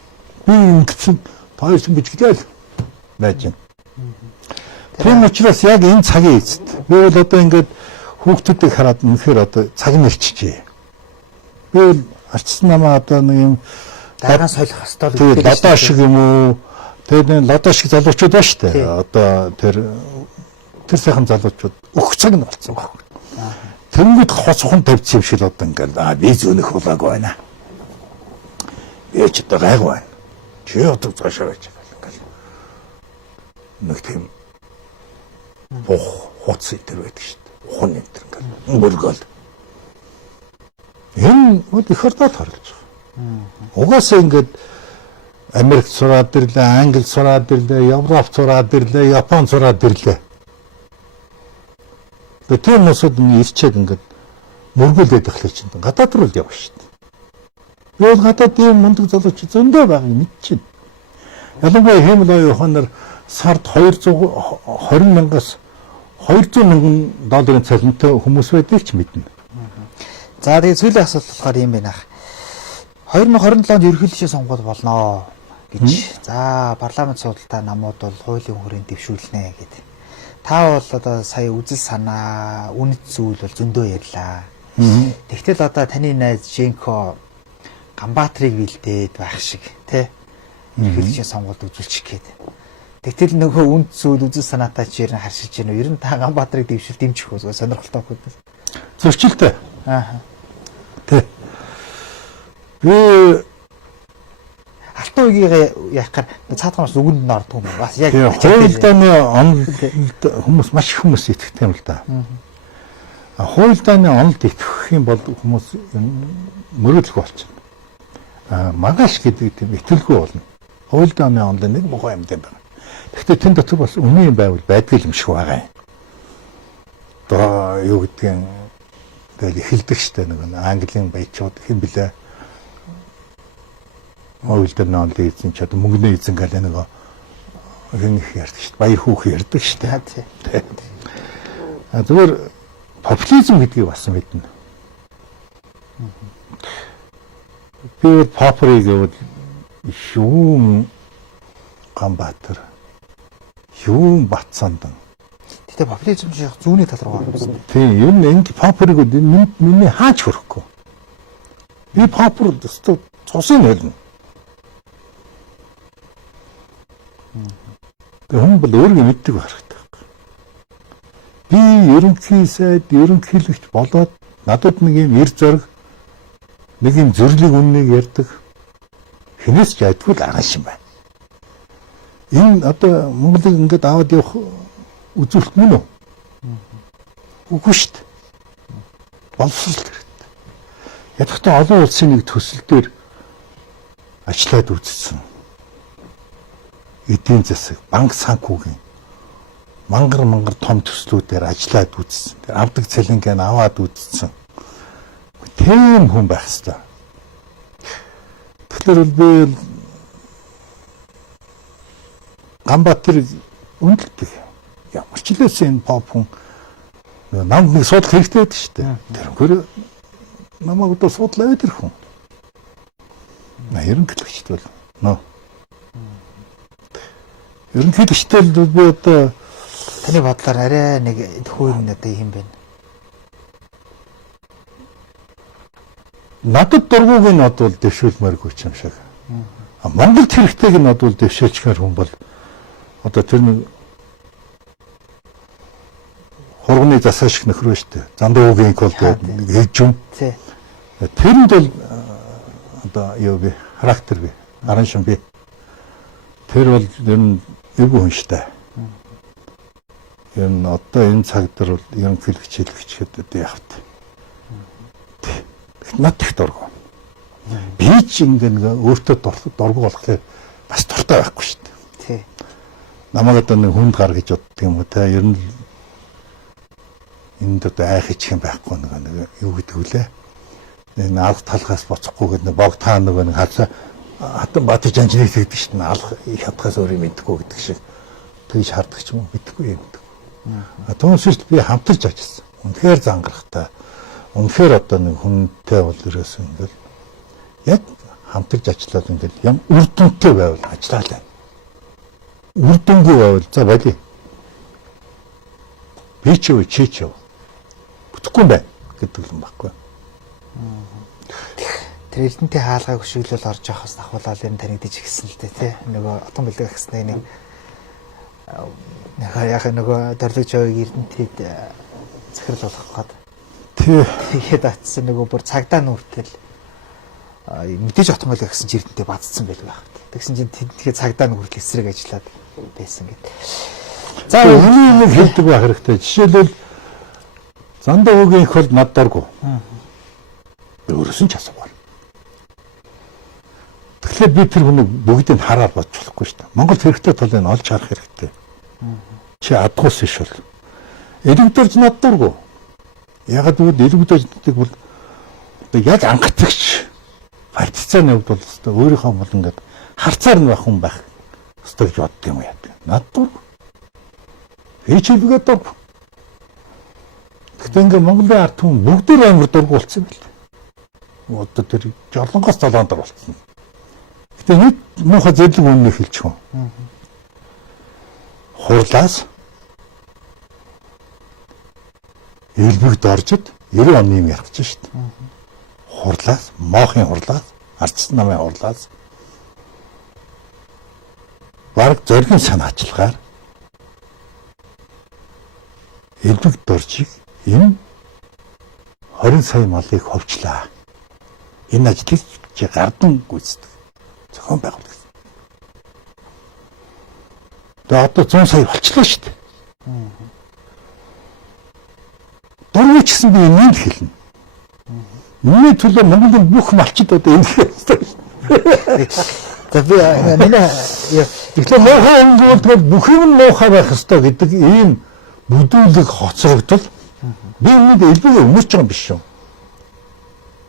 Би ингэсэн тойрсон бүжгэлээ байж байна. Тийм учраас яг энэ цагийн эцэст би бол одоо ингээд хүүхдүүдийг хараад үнэхээр одоо цаг нь ирчихжээ. Би бол арчсан намаа одоо нэг юм Дайган солих хастал. Тэгээд лодо шиг юм уу? Тэгээд лодо шиг залуучууд ба штэ. Одоо тэр сайхан залуучууд өөх цаг нь болцсон баг. Тэнгүүд хоцхон тавьчих юм шиг л одоо ингээд би зөөнөх болоогүй байна. Би ч одоо гайгүй байна. Чи одоо цаашаа байж байгаа ингээд. Нэг тийм хуц итер байдаг штэ. Ухын итер ингээд мөргөл. Энэ бол их хурдад харагдаж байгаа. Угаасаа ингээд Америк сураад ирлээ, Англи сураад ирлээ, Европ сураад ирлээ, Япон сураад ирлээ. Тэгээд тийм хүмүүсд ирчээд ингээд мөргүүлээд эхлэх чинь гадаад руу л явна шүү дээ. Би бол гадаад ийм мундаг залууч зөндөө байгааг мэдчихэв. Ялангуяа Хэмэл оюуханаар сард 220 мянгаас 200 мянган долларын цалинтай хүмүүс байдгийг ч мэднэ. За тэгээд сүүлийн асуулт болохоор юм байна. 2027 онд ерөнхийлөгчийн сонгуул болно гэж. За парламент судалтай намууд бол хуулийн хүрээнд дэвшүүлнэ гэдэг. Та бол одоо сая үзэл санаа, үнэт зүйл бол зөндөө ярьлаа. Тэгтэл одоо таны найз Женко Ганбаатрыг бэлдээд байх шиг тий ерөнхийлөгчийн сонгуульд үзүүлчих гээд. Тэгтэл нөгөө үнэт зүйл үзэл санаатай ч ярин харшиж гэнэ. Ер нь та Ганбаатрыг дэвшил дэмжих үү? Сонирхолтой хөөдөөс. Зөрчилтэй. Тий. Би алтан үгийг яахаар цаатгаас үгэнд нь ордог юм бас яг хуйлдааны онолд хүмүүс маш их хүмүүс итгэдэг юм л да. Хуйлдааны онолд итгэх юм бол хүмүүс мөрөдлөх болчихно. Магаш гэдэг тийм итгэлгүй болно. Хуйлдааны онолд нэг мохоо юм дээ байна. Гэхдээ тэн дотор бас үнэн юм байвал байдгүй юм шиг байгаа юм. Одоо юу гэдгийг тэгэл эхэлдэг штэ нэг Английн баячууд хэн блэ Хуйлдааны онолд эзэн ч одоо мөнгөний эзэн гэх нэг хэн их ярьдаг штэ баяр хүүх ярьдаг штэ. Зүгээр популизм гэдгийг бас мэднэ. Би попрыг гэвэл шүүн Ганбаатар шүүн Батсандан. Гэтэ популизм шиг зүүнний тал руу орсон. Тийм, ер нь энэ попрыг миний хаач хөрөхгүй. Би попр өстө цусын хэлнэ. Хүн бол өөрийгөө мэддэг харагддаг. Би ерөнхий сайд, ерөнхийлөгч болоод надад нэг юм эр зориг, нэг юм зөвлөг үннийг ярьдаг. Хинээс ч ядгүй л агаш юм байна. Энэ одоо Монголыг ингээд аваад явах үзүүлэлт мөн үү? Үгүй шүү дээ. Боловсрол хэрэгтэй. Ядахтаа олон улсын нэг төсөл дээр ажиллаад үзсэн. Эдийн засаг, банк санхүүгийн мангар том төслүүдээр ажиллаад үзсэн. Тэр авдаг цалингаа аваад үзсэн. Тийм хүн байх хэрэгтэй. Тэгэхээр би Ганбаатар үнэлдэг. Ямар ч лээс энэ pop хүн намд нэг судал хэрэгтэй байдаг шүү дээ. Тэрхүү намайг одоо судлаа өдөр хүн. Ерөнхийлөгчд бол нөө. Ерөнхийлөгчтэй л би одоо таны бодлоор арай нэг хөөг нь одоо юм байна. Надад дургууг нь одоо дэвшүүлмээргүй юм шиг. Монголд хэрэгтэйг нь одоо дэвшүүлчихээр хүн бол одоо тэр нэг хурганы засаа шиг нөхрөө штэ. Зандаа үгийн кол гэж юм. Тэрэнд бол одоо юу би характер би арын шин би. Тэр бол ер нь эвгүй хүн штэ. Ер нь одоо энэ цаг дээр бол ерөнхийлөгч хэлэгчгээд одоо явт. Над их дургу. Би ч ингээ өөртөө дургу болохыг бас дуртай байхгүй штэ. Тий. Намайг одоо нэг хүнд гар гэж боддог юм уу те. Ер нь энд одоо айх ичих юм байхгүй нэг юу гэдэг үлээ. Энэ алх талхаас боцохгүй гэдэг бог таа нэг хатан бат жанжныг тэгдэг шүү дээ. Алх их хатгаас өөр юм мэдхгүй гэдэг шиг. Тэгж харддаг ч юм уу мэдхгүй юм гэдэг. Түүнсээс би хамтарч ажилласан. Үнэхээр зангарахтай. Үнэхээр одоо нэг хүнтэй бол ерөөсөн ингээл яг хамтарч ажиллаад ингээл ям үр дүнтэй байвал ажиллалаа. Үр дүнгүй байвал за болий. Би ч юу чи ч юу. Бүтэхгүй юм байна гэдэг юм баггүй. Тэр эрдэнтэй хаалгыг хөшөглөл орж явахаас давхуулаад юм танигдэж ирсэн л дээ тий. Нөгөө отон бэлэг гэснээр нэг яг нөгөө дөрлөж явыг эрдэнтэд захирал болгох гээд. Тэгээд атсан нөгөө бүр цагдаа нүртэл мэдээж отон бэлэг гэсэн эрдэнтэй бадцсан байлгүй байх. Тэгсэн чинь тэгээд цагдаа нүртэл эсрэг ажиллаад байсан гэд. За үнийг нэг хэлдэг байх хэрэгтэй. Жишээлбэл зандаа үгийн хөл над дургу. Өөрөөсөн ч асуугаар. Тэгэхээр би тэр хүнийг бүгдийг хараад бодж болохгүй шүү дээ. Монгол хэрэгтэй тул энэ олж харах хэрэгтэй. Чи адгуус иш бол. Элэгдэрч над дургу. Ягаад гэвэл элэгдэрчдэг бол одоо яг анхацгч партизаны хувьд бол өстой өөрийнхөө бол ингээд харцаар нь байх хүн байх. Өстой гэж боддог юм яа. Над дургу. Хичээлгээ дургу. Гэхдээ ингээд Монголын ард түмэн бүгдээр амар дургу болсон юм байна. Одоо тэр жолонгоос долоондор болсон. Гэтэ нэг муухай зөвлөг үнэ хэлчих юм. Хурлаас элбэг доржид 90 оны юм ярих гэж шүү дээ. Хурлаас, моохын хурлаас, ардсан намын хурлаас бараг зоригийн санаачлагаар элбэг доржиг энэ 20 сая малыг ховчлаа. Энэ ажлыг чи гардан гүйцэтгэх зохион байгуулах. Тэгээ одоо 100 сая болчихлоо шүү дээ. Дөрвөө ч гэсэн би энийг хэлнэ. Миний төлөө Монголын бүх малчид одоо энэ хэлсэн. Тэгээ манай тэгэхээр муухай өмгөөлдгөл бүх юм муухай байх ёстой гэдэг ийм бүдүүлэг хоцрогдол би энэ элбэг өмөрч байгаа юм биш шүү.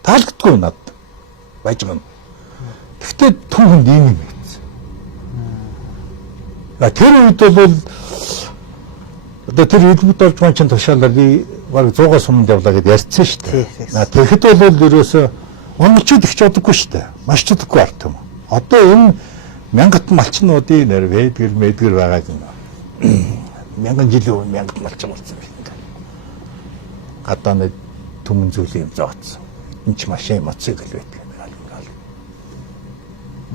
Таалагдгүй надад. Байж байгаа юм. Гэхдээ түүхэнд ийм юм хийсэн. Тэр үед бол одоо тэр элбэг дорж маань ч тушаалаар би баг 100-аас өмнө явлаа гэдээ ярьсан шүү дээ. Тэгэхэд бол ерөөсөө онцчод их ч удаггүй шүү дээ. Маш ч удаггүй арт юм. Одоо энэ мянгат малчнуудын нэр мэдгэр байгаа юм. Мянган жилийн өмнө мянгат малчин болсон юм. Гадааны түмэн зүйлийн юм зооцсон. Энд ч машин мотоцикл байдаг юм байна.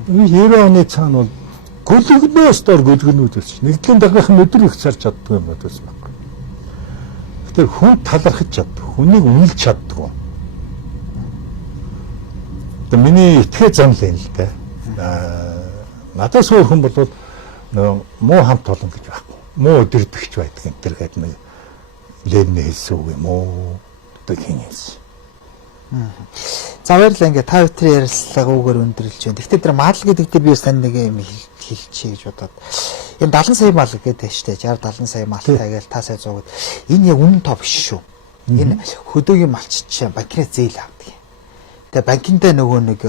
90 оны цаана бол гөлгөнөөс дор гөлгөнүүд өсч. Нэгдлийн дагахын өдөр их царч чаддаг юм байна. Тэр хүн талархаж чаддаг, хүнийг үнэлж чаддаг. Одоо миний итгэе зам л юм л дээ. Надаас өөр хүн бол муу хамт олон гэж байхгүй. Муу өдөрдөгч байдаг энэ төр гэдэг нэг Ленин хэлсэн үг юм уу? Одоо хин хэлсэн. За баярлалаа ингээд та бүхэн ярилцлага үгээр өндөрлж байна. Гэхдээ тэр мал гэдэг дээр би сайн нэг юм хэлчихье гэж бодоод. Энэ 70 сая мал гэдэг штэ 60 70 сая малтай гээл та сая 100 гэд. Энэ яг үнэн тоо биш шүү. Энэ хөдөөгийн малч чинь банкны зээл авдаг юм. Тэгээ банкндаа нөгөө нэг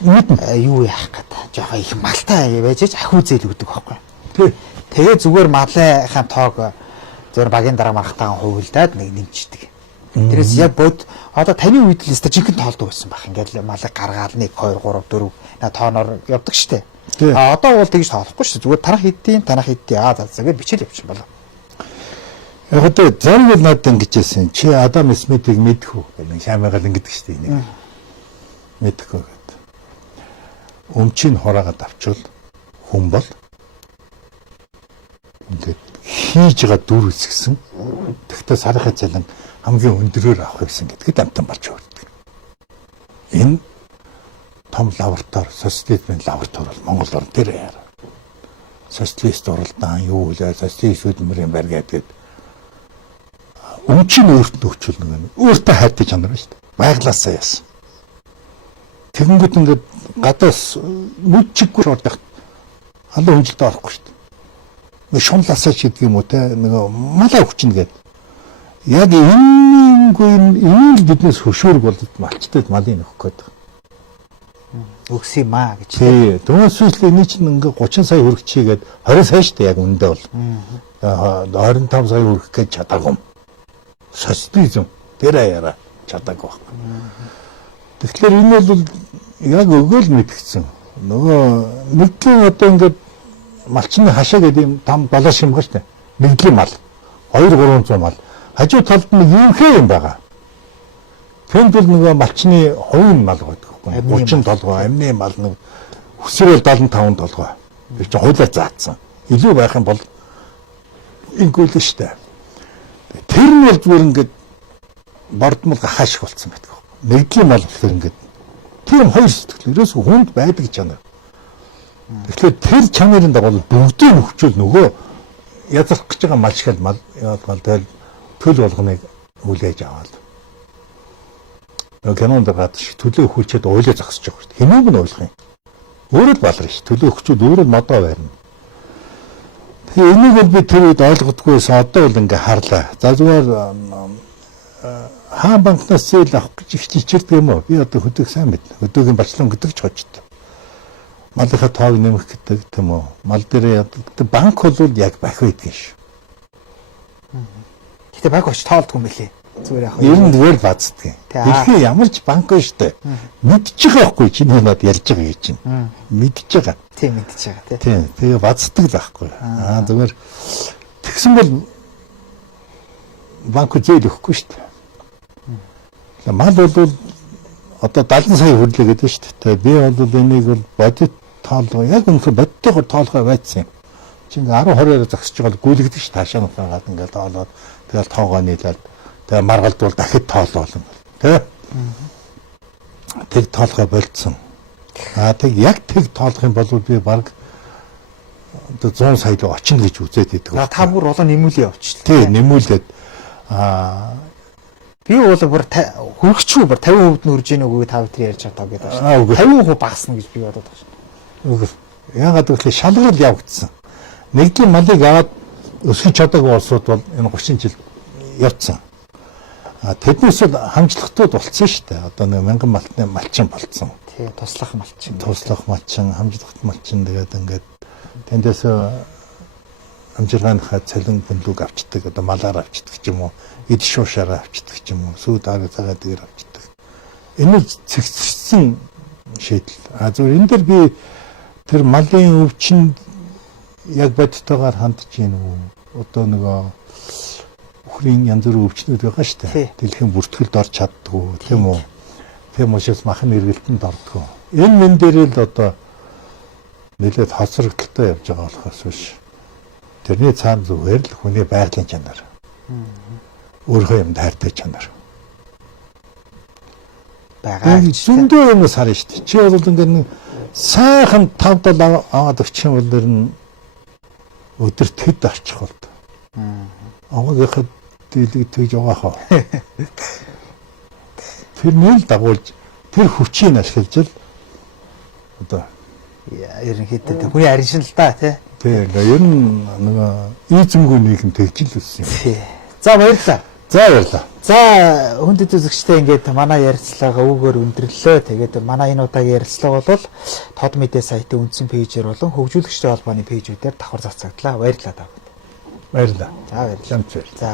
юу яах гэдэг. Жохоо их малтай байж ахиу зээл өгдөг байхгүй. Тий. Тэгээ зүгээр малынхаа тоог зөвөр багийн дараа мархтайгаа хувилдаад нэг нэмчдэг. Тэрээс яг бод одоо таны үед л өстө жинхэнэ тоолдог байсан баг. Ингээл малыг гаргаал 1 2 3 4 тооноор явдаг штэ. А одоо бол тэгж тоолохгүй штэ. Зүгээр танах хэдийн за гэж бичэл явчих болоо. Яг одоо зарим л надад ингэж хэлсэн. Чи Адам Смитийг мэдэх үү гэх шамаагаал ингэдэг штэ энийг. Мэдхгүй гэдэг. Өмчийг хураагаад авчвал хүн бол ингээд хийж байгаа дүр үсгсэн. Тэгтээ сарынхаа цалин хамгийн өндөрөөр авах гэсэн гэдэгт амтан болж өгдөг. Энэ том лаборатори, социализмын лаборатори бол Монгол орн дээр яараа. Социалист оролдоон юу вэ? Социалист хөдөлмөрийн барь гэдэг. Өмчийн өөртөө өчүүлнэ гэнэ. Өөртөө хайртай чанар шүү дээ. Байглаасаа яасан. Тэгэнгүүт ингээд гадаас мүчиггүй ордох халуун хөнжилтөд орохгүй шүү дээ. Нэг шунласаа шийдэг юм уу те нэг малаа өгчнө гэдэг. Яг энэ биднээс хөшөөрөг болоод малчтад малын өгөх гээд. Өгс юм аа гэж. Тий. Дөөсөөл энэ чинь ингээ 30 сая хүрэх чигээд 20 сая шүү дээ яг үндэ бол. 25 сая хүрэх гэж чадаагүй. Социализм тэр аяараа чадаагүй байхгүй. Тэгэхээр энэ бол яг өгөөл мэдгдсэн. Нөгөө нэгэн одоо ингээд малчны хашаа гэдэг юм там балаа шимгэж штэ. Нэгдлийн мал 2-300 мал. Хажуу талд нь юухээ юм байгаа. Тэнд бол нөгөө малчны хувийн мал байдаг байхгүй. 30 толгой амны мал нэг өсрөл 75 толгой. Тэр чинь хойлоо заацсан. Илүү байх юм бол ингэвэл штэ. Тэр нь бол зүгээр ингээд бордмол хаашиг болцсон байдаг. Нэгдлийн мал гэхээр ингээд тийм хоёр сэтгэл ерөөсөө хүнд байдаг чанар. Тэгэхээр тэр чанарын дагуу бүгдийг өгчөөл нөгөө язрах гэж байгаа мал шиг мал яагаад тэгэл төл болгоныг хүлээж аваад. Кинонд гад шиг төлөө хүлчээд ойлоо зогсож байгаа шүү дээ. Хэмээг нь ойлгох юм. Өөрөө л баларна шүү. Төлөө өгчүүд өөрөө л модоо байрна. Тэгээ энийг бол би тэр үед ойлгодгүйс одоо бол ингээ харлаа. За зүгээр хаан банкнаас зээл авах гэж их чичирдэг юм уу? Би одоо хөдөг сайн мэднэ. Хөдөөгийн бачлан гэдэг ч хождог. Малынхаа тоог нэмэх гэдэг тийм үү? Мал дээр яддаг банк бол яг бах байдгийн ш. Гэтэ банк оч тоолдгүй юм билий. Зүгээр яг. Ер нь зүгээр бацдаг. Дэлхий ямар ч банк байна штэ. Мэдчих байхгүй чи надад ярьж байгаа гэж чинь. Мэдчих байгаа. Тийм мэдчих байгаа тийм. Тэгээ бацдаг л байхгүй. Зүгээр тэгсэн бол банк зээл өгөхгүй штэ. Мал бол одоо 70 сая хүрлээ гэдэг шүү дээ. Би бол энийг бол бодит тоолгоо яг үнэхээр бодтойгоор тоолгоо байцсан юм. Чи ингээ 10-20-аар зогсож байгаа бол гүйлгдэг ш таашаа нутаагаад ингээ тоолоод тэгэл тоогоо нийлээд тэгээ маргалдвал дахид тоолоолно тий. Тэг тоолгоо болцсон. Тэг яг тэг тоолох юм бол би баг одоо 100 сая руу очино гэж үзээд идэг. Та бүр болоо нэмүүлээ явуучлаа. Тий, нэмүүлээд би бол бүр хөргөчгүй бүр 50% нь үрж ийн үгүй та бүхэн ярьж байгаа гэдэг байна. 50% багасна гэж би бодоод байна. Яагаад гэвэл шалгарал явагдсан. Нэгдлийн малыг аваад өсгөж чадаагүй улсууд бол энэ 30 жил явцсан. Тэднээс бол хамжлагтууд болцсон шүү дээ. Одоо нэг 1000 малтны малчин болцсон. Тий, туслах малчин. Туслах малчин, хамжлагт малчин тэгээд ингээд тэндээс амжиргааныхаа цалин бөнлөг авчдаг, одоо малаар авчдаг ч юм уу, эд шуушаараа авчдаг ч юм уу, сүйд цагаа дээр авчдаг. Энэ цэгцэрсэн шийдэл. Зүгээр энэ дэр би тэр малын өвчнөд яг бодтойгоор хандж гин үү? Одоо нөгөө өхрийн янз бүрийн өвчнүүд байгаа шүү дээ. Дэлхийн бүртгэлд орж чаддгүй, тийм үү? Тийм учраас махан эргэлтэнд ордгоо. Энэ мэн дээр л одоо нэлээд хоцрогдолтой явж байгаа болохоос биш. Тэрний цаана зүгээр л хүний байгалийн чанар. Өөрөө юм таартай чанар. Байгаа. Зөндөө юмс харна шүү дээ. Чи бол ингээд сайхан 5-7 аваад өччих юм бол нь өдөр тэд орчих болд. Аваагийнхад дийлэг тэгж байгаа хаа. Тэр нэл дагуулж тэр хүчийг ашиглаж л одоо ерөнхийдөө хүний арин шин л та тий. Тий, ер нь нэг эзэмгүй нийгэм тэгж л үссэн юм. Тий. За баярлалаа. За баярлалаа. За хүндэт үзэгчтэй ингээд манай ярилцлагаа өвгөр өндөрлөө. Тэгээд манай энэ удаагийн ярилцлага бол Тод мэдээ сайтын үндсэн пэйжээр болон хөгжүүлэгчдийн холбооны пэйжүүдээр давхар цацагдлаа. Баярлалаа. Баярлалаа. За баярлалаа. Шамцэр. За